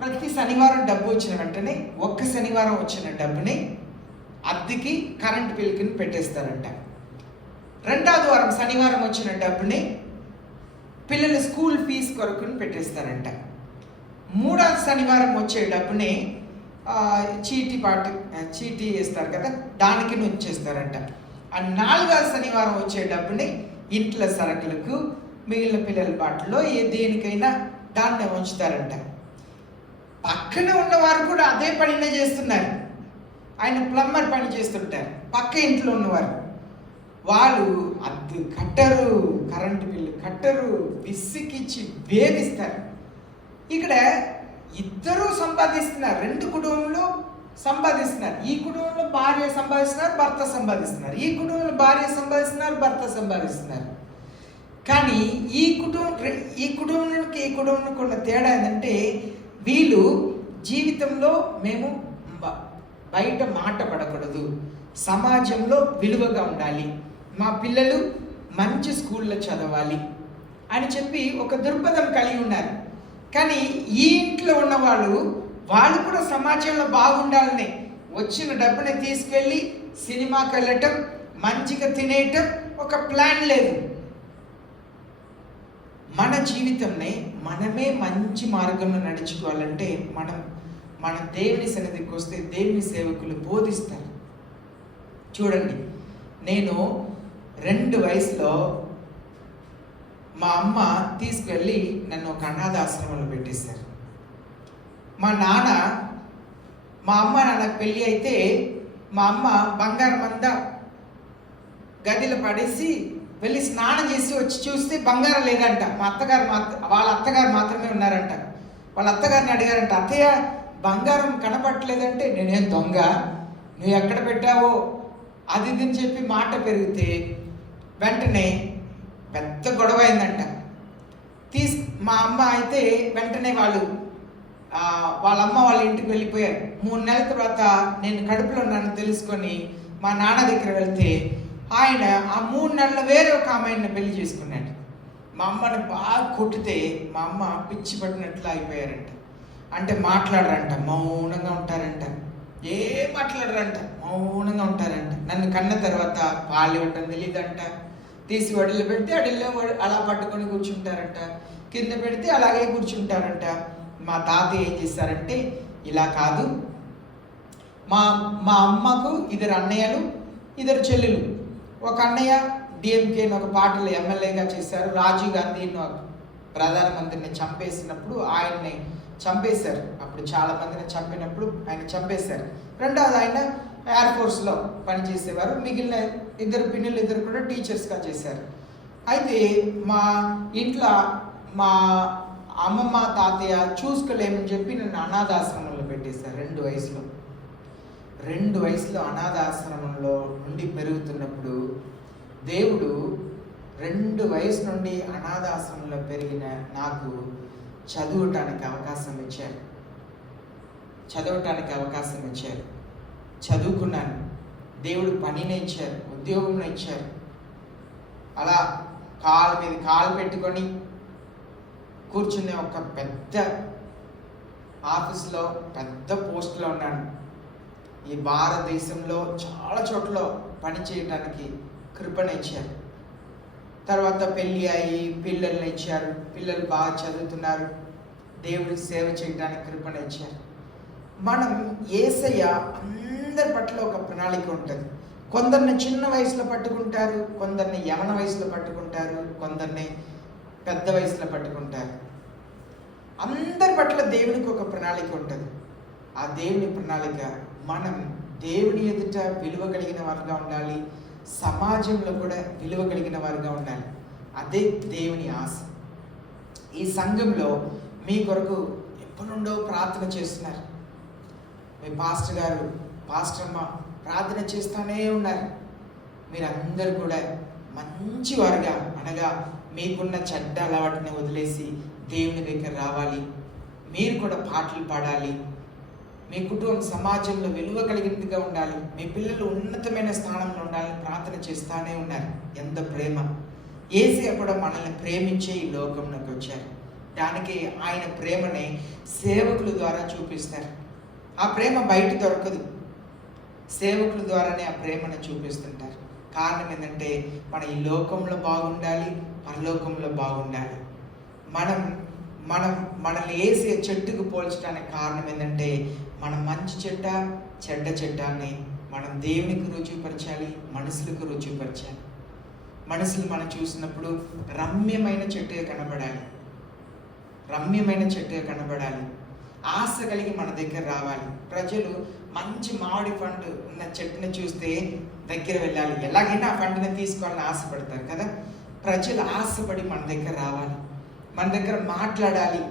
ప్రతి శనివారం డబ్బు వచ్చిన వెంటనే ఒక్క శనివారం వచ్చిన డబ్బుని అద్దెకి కరెంట్ బిల్లుకి పెట్టేస్తారంట. 2వ వారం శనివారం వచ్చిన డబ్బుని పిల్లల స్కూల్ ఫీజు కొరకు పెట్టేస్తారంట. 3వ శనివారం వచ్చే డబ్బుని చీటీ వేస్తారు కదా, దానికి ఉంచేస్తారంట. ఆ 4వ శనివారం వచ్చే డబ్బుని ఇంట్లో సరుకులకు, మిగిలిన పిల్లల బాటలో దేనికైనా దాన్ని ఉంచుతారంట. పక్కన ఉన్నవారు కూడా అదే పనినే చేస్తున్నారు. ఆయన ప్లంబర్ పని చేస్తుంటారు. పక్క ఇంట్లో ఉన్నవారు వాళ్ళు అద్దె కట్టరు, కరెంటు బిల్లు కట్టరు, విసిగిచ్చి వేధిస్తారు. ఇక్కడ ఇద్దరూ సంపాదిస్తున్నారు, 2 కుటుంబంలో సంపాదిస్తున్నారు. ఈ కుటుంబంలో భార్య సంపాదిస్తున్నారు, భర్త సంపాదిస్తున్నారు. ఈ కుటుంబంలో భార్య సంపాదిస్తున్నారు, భర్త సంపాదిస్తున్నారు. కానీ ఈ కుటుంబానికి ఈ కుటుంబానికి ఉన్న తేడా ఏంటంటే, వీళ్ళు జీవితంలో మేము బయట మాట పడకూడదు, సమాజంలో విలువగా ఉండాలి, మా పిల్లలు మంచి స్కూల్లో చదవాలి అని చెప్పి ఒక దృక్పథం కలిగి ఉన్నారు. కానీ ఈ ఇంట్లో ఉన్న వాళ్ళు కూడా సమాజంలో బాగుండాలని వచ్చిన డబ్బుని తీసుకెళ్ళి సినిమాకి వెళ్ళటం, మంచిగా తినేయటం ఒక ప్లాన్ లేదు. మన జీవితంని మనమే మంచి మార్గంలో నడుచుకోవాలంటే మన దేవుని సన్నిధికి వస్తే దేవుని సేవకులు బోధిస్తారు. చూడండి, నేను 2 వయసులో మా అమ్మ తీసుకెళ్ళి నన్ను ఒక అనాథాశ్రమంలో పెట్టేశారు. మా అమ్మ నాన్నకు పెళ్ళి అయితే మా అమ్మ బంగారం అంతా గదిలో పడేసి వెళ్ళి స్నానం చేసి వచ్చి చూస్తే బంగారం లేదంట. వాళ్ళ అత్తగారు మాత్రమే ఉన్నారంట. వాళ్ళ అత్తగారిని అడిగారంట, అత్తయ్య బంగారం కనపడలేదంటే, నేనేం దొంగ, నువ్వు ఎక్కడ పెట్టావో అది ఇది అని చెప్పి మాట పెరిగితే వెంటనే పెద్ద గొడవ అయిందంట. మా అమ్మ అయితే వెంటనే వాళ్ళ అమ్మ వాళ్ళ ఇంటికి వెళ్ళిపోయారు. 3 నెలల తర్వాత నేను కడుపులో ఉన్నాను తెలుసుకొని మా నాన్న దగ్గర వెళ్తే ఆయన ఆ 3 నెలల వేరే ఒక అమ్మాయిని పెళ్లి చేసుకున్నాడు. మా అమ్మని బాగా కొట్టితే మా అమ్మ పిచ్చి పట్టినట్లు అయిపోయారంట. అంటే మాట్లాడరంట, మౌనంగా ఉంటారంట. ఏం మాట్లాడరంట, మౌనంగా ఉంటారంట. నన్ను కన్న తర్వాత పాలు ఇవ్వటం తెలియదంట. తీసి వడిలో పెడితే అడిలో అలా పట్టుకొని కూర్చుంటారంట, కింద పెడితే అలాగే కూర్చుంటారంట. మా తాత ఏం చేశారంటే, ఇలా కాదు, మా మా అమ్మకు 2 అన్నయ్యలు 2 చెల్లెలు. ఒక అన్నయ్య డిఎంకేని ఒక పార్టీలో ఎమ్మెల్యేగా చేశారు. రాజీవ్ గాంధీని ప్రధానమంత్రిని చంపేసినప్పుడు ఆయన్ని చంపేశారు. అప్పుడు చాలా మందిని చంపినప్పుడు ఆయన చంపేశారు. రెండవది ఆయన ఎయిర్ ఫోర్స్లో పనిచేసేవారు. మిగిలిన 2 పిన్నులు కూడా టీచర్స్గా చేశారు. అయితే మా ఇంట్లో మా అమ్మమ్మ తాతయ్య చూసుకోలేమని చెప్పి నన్ను అనాథాశ్రమంలో పెట్టేశారు 2 వయసులో అనాథాశ్రమంలో నుండి పెరుగుతున్నప్పుడు దేవుడు 2 వయసు నుండి అనాథాశ్రమంలో పెరిగిన నాకు చదవటానికి అవకాశం ఇచ్చారు. చదువుకున్నాను. దేవుడు పనిని ఇచ్చారు, ఉద్యోగం ఇచ్చారు. అలా కాలు మీద కాలు పెట్టుకొని కూర్చునే ఒక పెద్ద ఆఫీస్లో పెద్ద పోస్ట్లో ఉన్నాను. ఈ భారతదేశంలో చాలా చోట్ల పని చేయడానికి కృపనిచ్చారు. తర్వాత పెళ్ళి అయ్యి పిల్లల్ని ఇచ్చారు. పిల్లలు బాగా చదువుతున్నారు. దేవుడి సేవ చేయడానికి కృపనిచ్చారు. మనం యేసయ్య అందరి పట్ల ఒక ప్రణాళిక ఉంటుంది. కొందరిని చిన్న వయసులో పట్టుకుంటారు, కొందరిని యవన వయసులో పట్టుకుంటారు, కొందరిని పెద్ద వయసులో పట్టుకుంటారు. అందరి పట్ల దేవునికి ఒక ప్రణాళిక ఉంటుంది. ఆ దేవుని ప్రణాళిక మనం దేవుని ఎదుట విలువ కలిగిన వారుగా ఉండాలి, సమాజంలో కూడా విలువ కలిగిన వారుగా ఉండాలి. అదే దేవుని ఆశ. ఈ సంఘంలో మీ కొరకు ఎప్పటి నుండో ప్రార్థన చేస్తున్నారు. మీ పాస్టర్ గారు, పాస్టర్ అమ్మ ప్రార్థన చేస్తూనే ఉన్నారు. మీరందరూ కూడా మంచి వారుగా, అనగా మీకున్న చెడ్డ అలవాటుని వదిలేసి దేవుని దగ్గర రావాలి. మీరు కూడా పాటలు పాడాలి. మీ కుటుంబం సమాజంలో విలువ కలిగినదిగా ఉండాలి. మీ పిల్లలు ఉన్నతమైన స్థానంలో ఉండాలని ప్రార్థన చేస్తూనే ఉన్నారు. ఎంత ప్రేమ! యేసయ్య కూడా మనల్ని ప్రేమించే ఈ లోకంలోకి వచ్చారు. దానికి ఆయన ప్రేమని సేవకుల ద్వారా చూపిస్తారు. ఆ ప్రేమ బయట దొరకదు, సేవకుల ద్వారానే ఆ ప్రేమను చూపిస్తుంటారు. కారణం ఏంటంటే మన ఈ లోకంలో బాగుండాలి, పరలోకంలో బాగుండాలి. మనల్ని వేసే చెట్టుకు పోల్చడానికి కారణం ఏంటంటే మన మంచి చెట్ట చెడ్డ చెట్టాన్ని మనం దేవునికి రుచిపరచాలి, మనుషులకు రుచిపరచాలి. మనుషులు మనం చూసినప్పుడు రమ్యమైన చెట్టుగా కనబడాలి, ఆశ కలిగి మన దగ్గర రావాలి. ప్రజలు మంచి మామిడి పండు ఉన్న చెట్టుని చూస్తే దగ్గర వెళ్ళాలి, ఎలాగైనా ఆ పండుని తీసుకోవాలని ఆశపడతారు కదా. ప్రజలు ఆశపడి మన దగ్గర రావాలి, మన దగ్గర మాట్లాడాలి,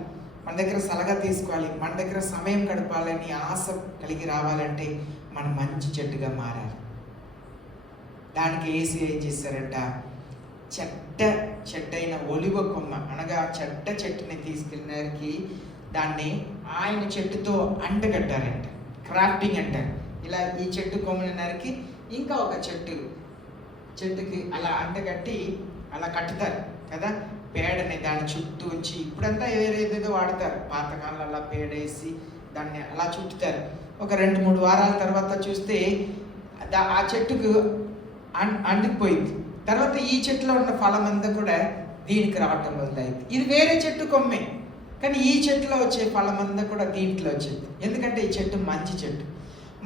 మన దగ్గర సలహా తీసుకోవాలి, మన దగ్గర సమయం గడపాలని ఆశ కలిగి రావాలంటే మనం మంచి చెట్టుగా మారాలి. దానికి యేసు ఏం చేశారంట, చెట్టైన ఒలివ కొమ్మ, అనగా చెడ్డ చెట్టుని తీసుకెళ్ళినరికి దాన్ని ఆయన చెట్టుతో అంటగట్టారంట. క్రాఫ్టింగ్ అంటారు. ఇలా ఈ చెట్టు కొమ్మని నరికి ఇంకా ఒక చెట్టుకి అలా అంటగట్టి అలా కట్టుతారు కదా. పేడని దాని చుట్టూ ఉంచి, ఇప్పుడంతా ఏదేదో వాడతారు, పాతకాలంలో అలా పేడేసి దాన్ని అలా చుట్టుతారు. ఒక 2-3 వారాల తర్వాత చూస్తే ఆ చెట్టుకు అంటుకుపోయింది. తర్వాత ఈ చెట్టులో ఉన్న ఫలం అంతా కూడా దీనికి రావటం మొదలైంది. ఇది వేరే చెట్టు కొమ్మే, కానీ ఈ చెట్టులో వచ్చే ఫలం అంతా కూడా దీంట్లో వచ్చింది. ఎందుకంటే ఈ చెట్టు మంచి చెట్టు.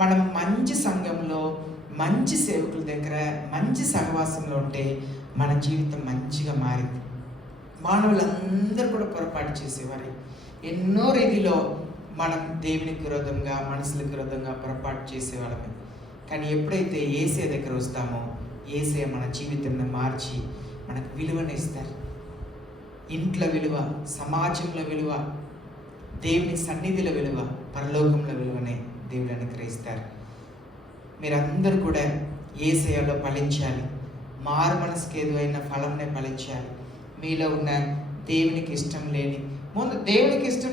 మనం మంచి సంఘంలో, మంచి సేవకుల దగ్గర, మంచి సహవాసంలో ఉంటే మన జీవితం మంచిగా మారింది. మానవులందరూ కూడా పొరపాటు చేసేవారు. ఎన్నో రీతిలో మనం దేవునికి విరోధంగా, మనుషులకు విరోధంగా పొరపాటు చేసేవాళ్ళమే. కానీ ఎప్పుడైతే యేసయ్య దగ్గర వస్తామో యేసయ్య మన జీవితాన్ని మార్చి మనకు విలువని ఇస్తారు. ఇంట్లో విలువ, సమాజంలో విలువ, దేవుని సన్నిధిలో విలువ, పరలోకంలో విలువనే దేవుడు అనుగ్రహిస్తారు. మీరందరూ కూడా యేసయ్యలో ఫలించాలి. మారు మనసుకి ఏదైనా ఫలంనే ఫలించాలి. మీలో ఉన్న దేవునికి ఇష్టం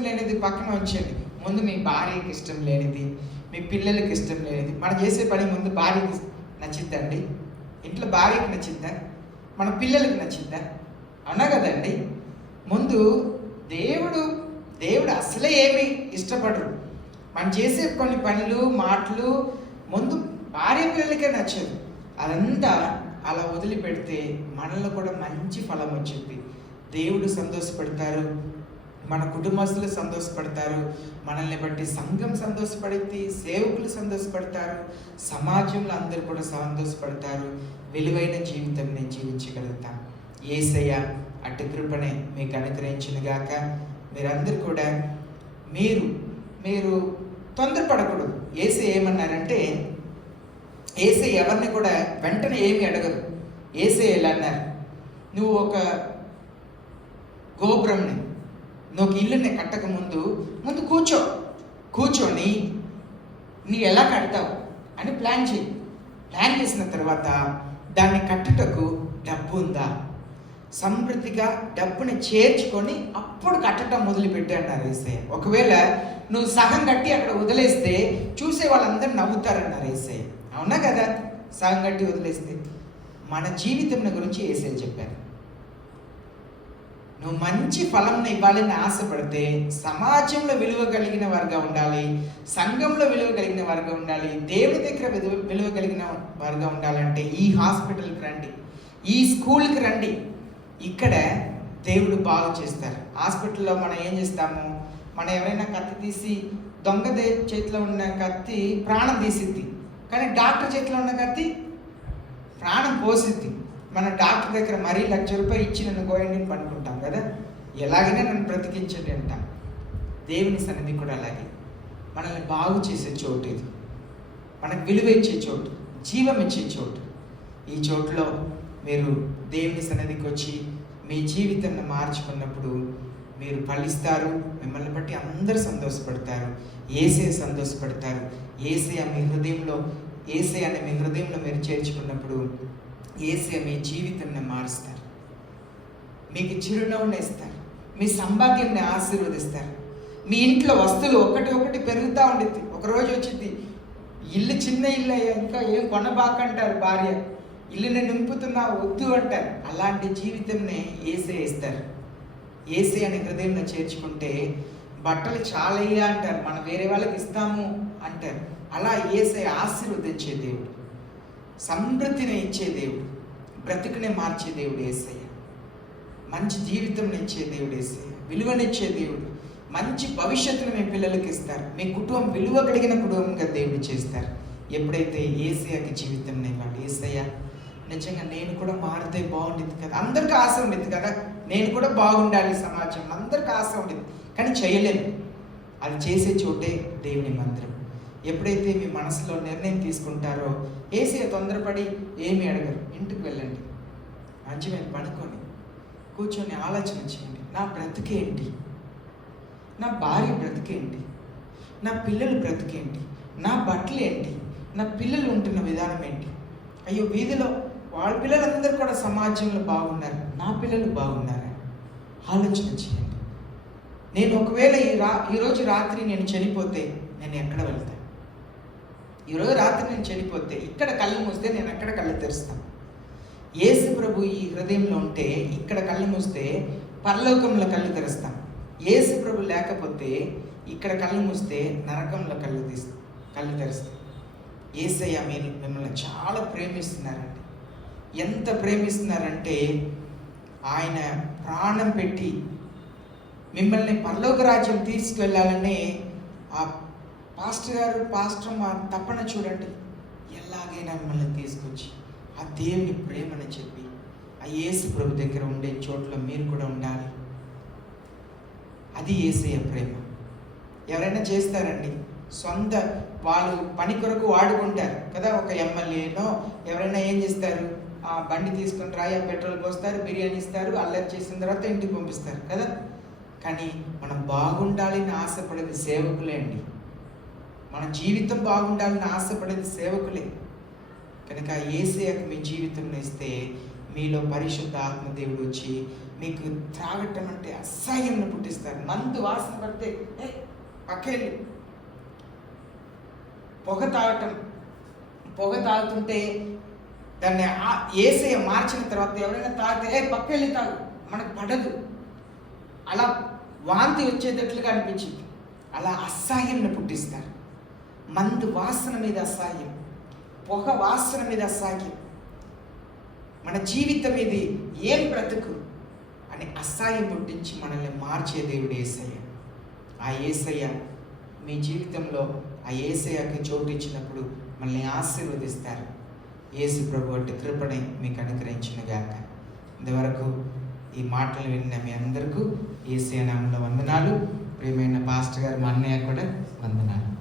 లేనిది పక్కన ఉంచండి. ముందు మీ భార్యకి ఇష్టం లేనిది, మీ పిల్లలకి ఇష్టం లేనిది. మనం చేసే పని ముందు భార్యకి నచ్చిద్దండి, ఇంట్లో భార్యకి నచ్చిద్దా, మన పిల్లలకి నచ్చిద్దా? అవునా కదండి. ముందు దేవుడు అసలే ఏమి ఇష్టపడరు. మనం చేసే కొన్ని పనులు మాటలు ముందు భార్య పిల్లలకే నచ్చదు. అదంతా అలా వదిలిపెడితే మనలో కూడా మంచి ఫలం వచ్చింది. దేవుడు సంతోషపడతారు, మన కుటుంబస్తులు సంతోషపడతారు, మనల్ని బట్టి సంఘం సంతోషపడితే, సేవకులు సంతోషపడతారు, సమాజంలో అందరూ కూడా సంతోషపడతారు. విలువైన జీవితం నేను జీవించగలుగుతాను. యేసయ్య అటు కృపనే మీకు అనుగ్రహించును గాక. మీరందరూ కూడా మీరు తొందరపడకూడదు. యేసయ్య ఏమన్నారంటే, యేసయ్య ఎవరిని కూడా వెంటనే ఏమి అడగరు. యేసయ్య ఎలా అన్నారు, నువ్వు ఒక గోపురంని, నువ్వు ఇల్లుని కట్టక ముందు కూర్చొని నీ ఎలా కడతావు అని ప్లాన్ చేయి. ప్లాన్ చేసిన తర్వాత దాన్ని కట్టుటకు డబ్బు ఉందా, సమృద్ధిగా డబ్బుని చేర్చుకొని అప్పుడు కట్టడం మొదలుపెట్టి అన్నారు యేసయ్య. ఒకవేళ నువ్వు సగం కట్టి అక్కడ వదిలేస్తే చూసే వాళ్ళందరూ నవ్వుతారన్నారు యేసయ్య. అవునా కదా? సగం కట్టి వదిలేస్తే. మన జీవితం గురించి యేసయ్య చెప్పారు. నువ్వు మంచి ఫలం ఇవ్వాలని ఆశపడితే సమాజంలో విలువ కలిగిన వారుగా ఉండాలి, సంఘంలో విలువ కలిగిన వారుగా ఉండాలి, దేవుని దగ్గర విలువ కలిగిన వారుగా ఉండాలంటే ఈ హాస్పిటల్కి రండి, ఈ స్కూల్కి రండి. ఇక్కడ దేవుడు బాగు చేస్తారు. హాస్పిటల్లో మనం ఏం చేస్తాము, మనం ఎవరైనా కత్తి తీసి దొంగ చేతిలో ఉన్న కత్తి ప్రాణం తీసిద్ది, కానీ డాక్టర్ చేతిలో ఉన్న కత్తి ప్రాణం పోసిద్ది. మన డాక్టర్ దగ్గర మరీ ₹1,00,000 ఇచ్చి నన్ను గోయండి పనుకుంటాం కదా, ఎలాగైనా నన్ను బ్రతికించండి అంటాం. దేవుని సన్నిధి కూడా అలాగే మనల్ని బాగు చేసే చోటు ఇది, మనకు విలువ ఇచ్చే చోటు, జీవం ఇచ్చే చోటు. ఈ చోటులో మీరు దేవుని సన్నిధికి వచ్చి మీ జీవితాన్ని మార్చుకున్నప్పుడు మీరు ఫలిస్తారు. మిమ్మల్ని బట్టి అందరూ సంతోషపడతారు, యేసయ్య సంతోషపడతారు. యేసయ్య మీ హృదయంలో మీరు చేర్చుకున్నప్పుడు యేసయ్య మీ జీవితాన్ని మారుస్తారు, మీకు చిరునవ్వుని ఇస్తారు, మీ సంభాగ్యాన్ని ఆశీర్వదిస్తారు. మీ ఇంట్లో వస్తువులు ఒకటి పెరుగుతూ ఉండిద్ది. ఒకరోజు వచ్చింది, ఇల్లు చిన్న ఇల్లు అయ్యా, ఇంకా ఏం కొనబాకంటారు భార్య, ఇల్లుని నింపుతున్నా వద్దు అంటారు. అలాంటి జీవితాన్ని యేసయ్య ఇస్తారు. యేసయ్య అని హృదయంలో చేర్చుకుంటే బట్టలు చాలయ్యా అంటారు, మనం వేరే వాళ్ళకి ఇస్తాము అంటారు. అలా యేసయ్య ఆశీర్వదించే దేవుడు, సమృద్ధిని ఇచ్చే దేవుడు, బ్రతుకునే మార్చే దేవుడు యేసయ్య. మంచి జీవితం ఇచ్చే దేవుడు యేసయ్య, విలువనిచ్చే దేవుడు. మంచి భవిష్యత్తును మీ పిల్లలకి ఇస్తారు. మీ కుటుంబం విలువ కలిగిన కుటుంబంగా దేవుడు చేస్తారు ఎప్పుడైతే యేసయ్యకి జీవితం ఇవ్వాలి. యేసయ్య నిజంగా నేను కూడా మారితే బాగుండేది కదా, అందరికీ ఆశ ఉండేది కదా, నేను కూడా బాగుండాలి, సమాజంలో అందరికీ ఆశ ఉండేది, కానీ చేయలేను. అది చేసే చోటే దేవుని మందిరం. ఎప్పుడైతే మీ మనసులో నిర్ణయం తీసుకుంటారో యేసయ్య తొందరపడి ఏమి అడగరు. ఇంటికి వెళ్ళండి, మంచి మీద పడుకొని కూర్చొని ఆలోచన చేయండి. నా బ్రతికేంటి, నా భార్య బ్రతికేంటి, నా పిల్లల బ్రతికేంటి, నా బట్టలు ఏంటి, నా పిల్లలు ఉంటున్న విధానం ఏంటి. అయ్యో వీధిలో వాళ్ళ పిల్లలందరూ కూడా సమాజంలో బాగున్నారు, నా పిల్లలు బాగున్నారా? ఆలోచన చేయండి. నేను ఒకవేళ ఈరోజు రాత్రి నేను చనిపోతే నేను ఎక్కడ వెళ్తాను? ఈరోజు రాత్రి నేను చనిపోతే ఇక్కడ కళ్ళు మూస్తే నేను ఎక్కడ కళ్ళు తెరుస్తాను? యేసు ప్రభు ఈ హృదయంలో ఉంటే ఇక్కడ కళ్ళు మూస్తే పరలోకంలో కళ్ళు తెరుస్తాం. యేసు ప్రభు లేకపోతే ఇక్కడ కళ్ళు మూస్తే నరకంలో కళ్ళు తెరుస్తాం. యేసయ్య మిమ్మల్ని చాలా ప్రేమిస్తున్నారండి. ఎంత ప్రేమిస్తున్నారంటే ఆయన ప్రాణం పెట్టి మిమ్మల్ని పరలోక రాజ్యం తీసుకువెళ్ళాలని ఆ పాస్టర్ మా తపన చూడండి. ఎలాగైనా మిమ్మల్ని తీసుకొచ్చి ఆ దేవుని ప్రేమని చెప్పి ఆ యేసు ప్రభు దగ్గర ఉండే చోట్ల మీరు కూడా ఉండాలి. అది యేసయ్య ప్రేమ. ఎవరైనా చేస్తారండి, సొంత వాళ్ళు పని కొరకు వాడుకుంటారు కదా. ఒక ఎమ్మెల్యేనో ఎవరైనా ఏం చేస్తారు, ఆ బండి తీసుకొని రాయి, పెట్రోల్ పోస్తారు, బిర్యానీ ఇస్తారు, అల్లరి చేసిన తర్వాత ఇంటికి పంపిస్తారు కదా. కానీ మనం బాగుండాలని ఆశపడేది సేవకులే అండి. మన జీవితం బాగుండాలని ఆశపడేది సేవకులే. కనుక యేసయ్యకు మీ జీవితం ఇస్తే మీలో పరిశుద్ధ ఆత్మదేవుడు వచ్చి మీకు త్రాగటం అంటే అసహ్యం పుట్టిస్తారు. మందు వాసన పడితే పక్కేళ్ళు పొగ తాగుతుంటే దాన్ని యేసయ్య మార్చిన తర్వాత ఎవరైనా తాగితే పక్కెళ్ళి తాగు, మనకు పడదు. అలా వాంతి వచ్చేటట్లుగా అనిపించింది. అలా అసహ్యంను పుట్టిస్తారు. మందు వాసన మీద అసహ్యం, పొగ వాసన మీద అసహ్యం, మన జీవితం ఇది ఏం బ్రతుకు అని అసహ్యం పుట్టించి మనల్ని మార్చే దేవుడు యేసయ్య. ఆ యేసయ్య మీ జీవితంలో ఆ యేసయ్యకి చోటు ఇచ్చినప్పుడు మనల్ని ఆశీర్వదిస్తారు. యేసు ప్రభు అట్టి కృపని మీకు అనుగ్రహించిన గాక. ఇంతవరకు ఈ మాటలు విన్న మీ అందరికీ యేసయ్య నామములో వందనాలు. ప్రియమైన పాస్టర్ గారు, మా అన్నయ్య కూడా వందనాలు.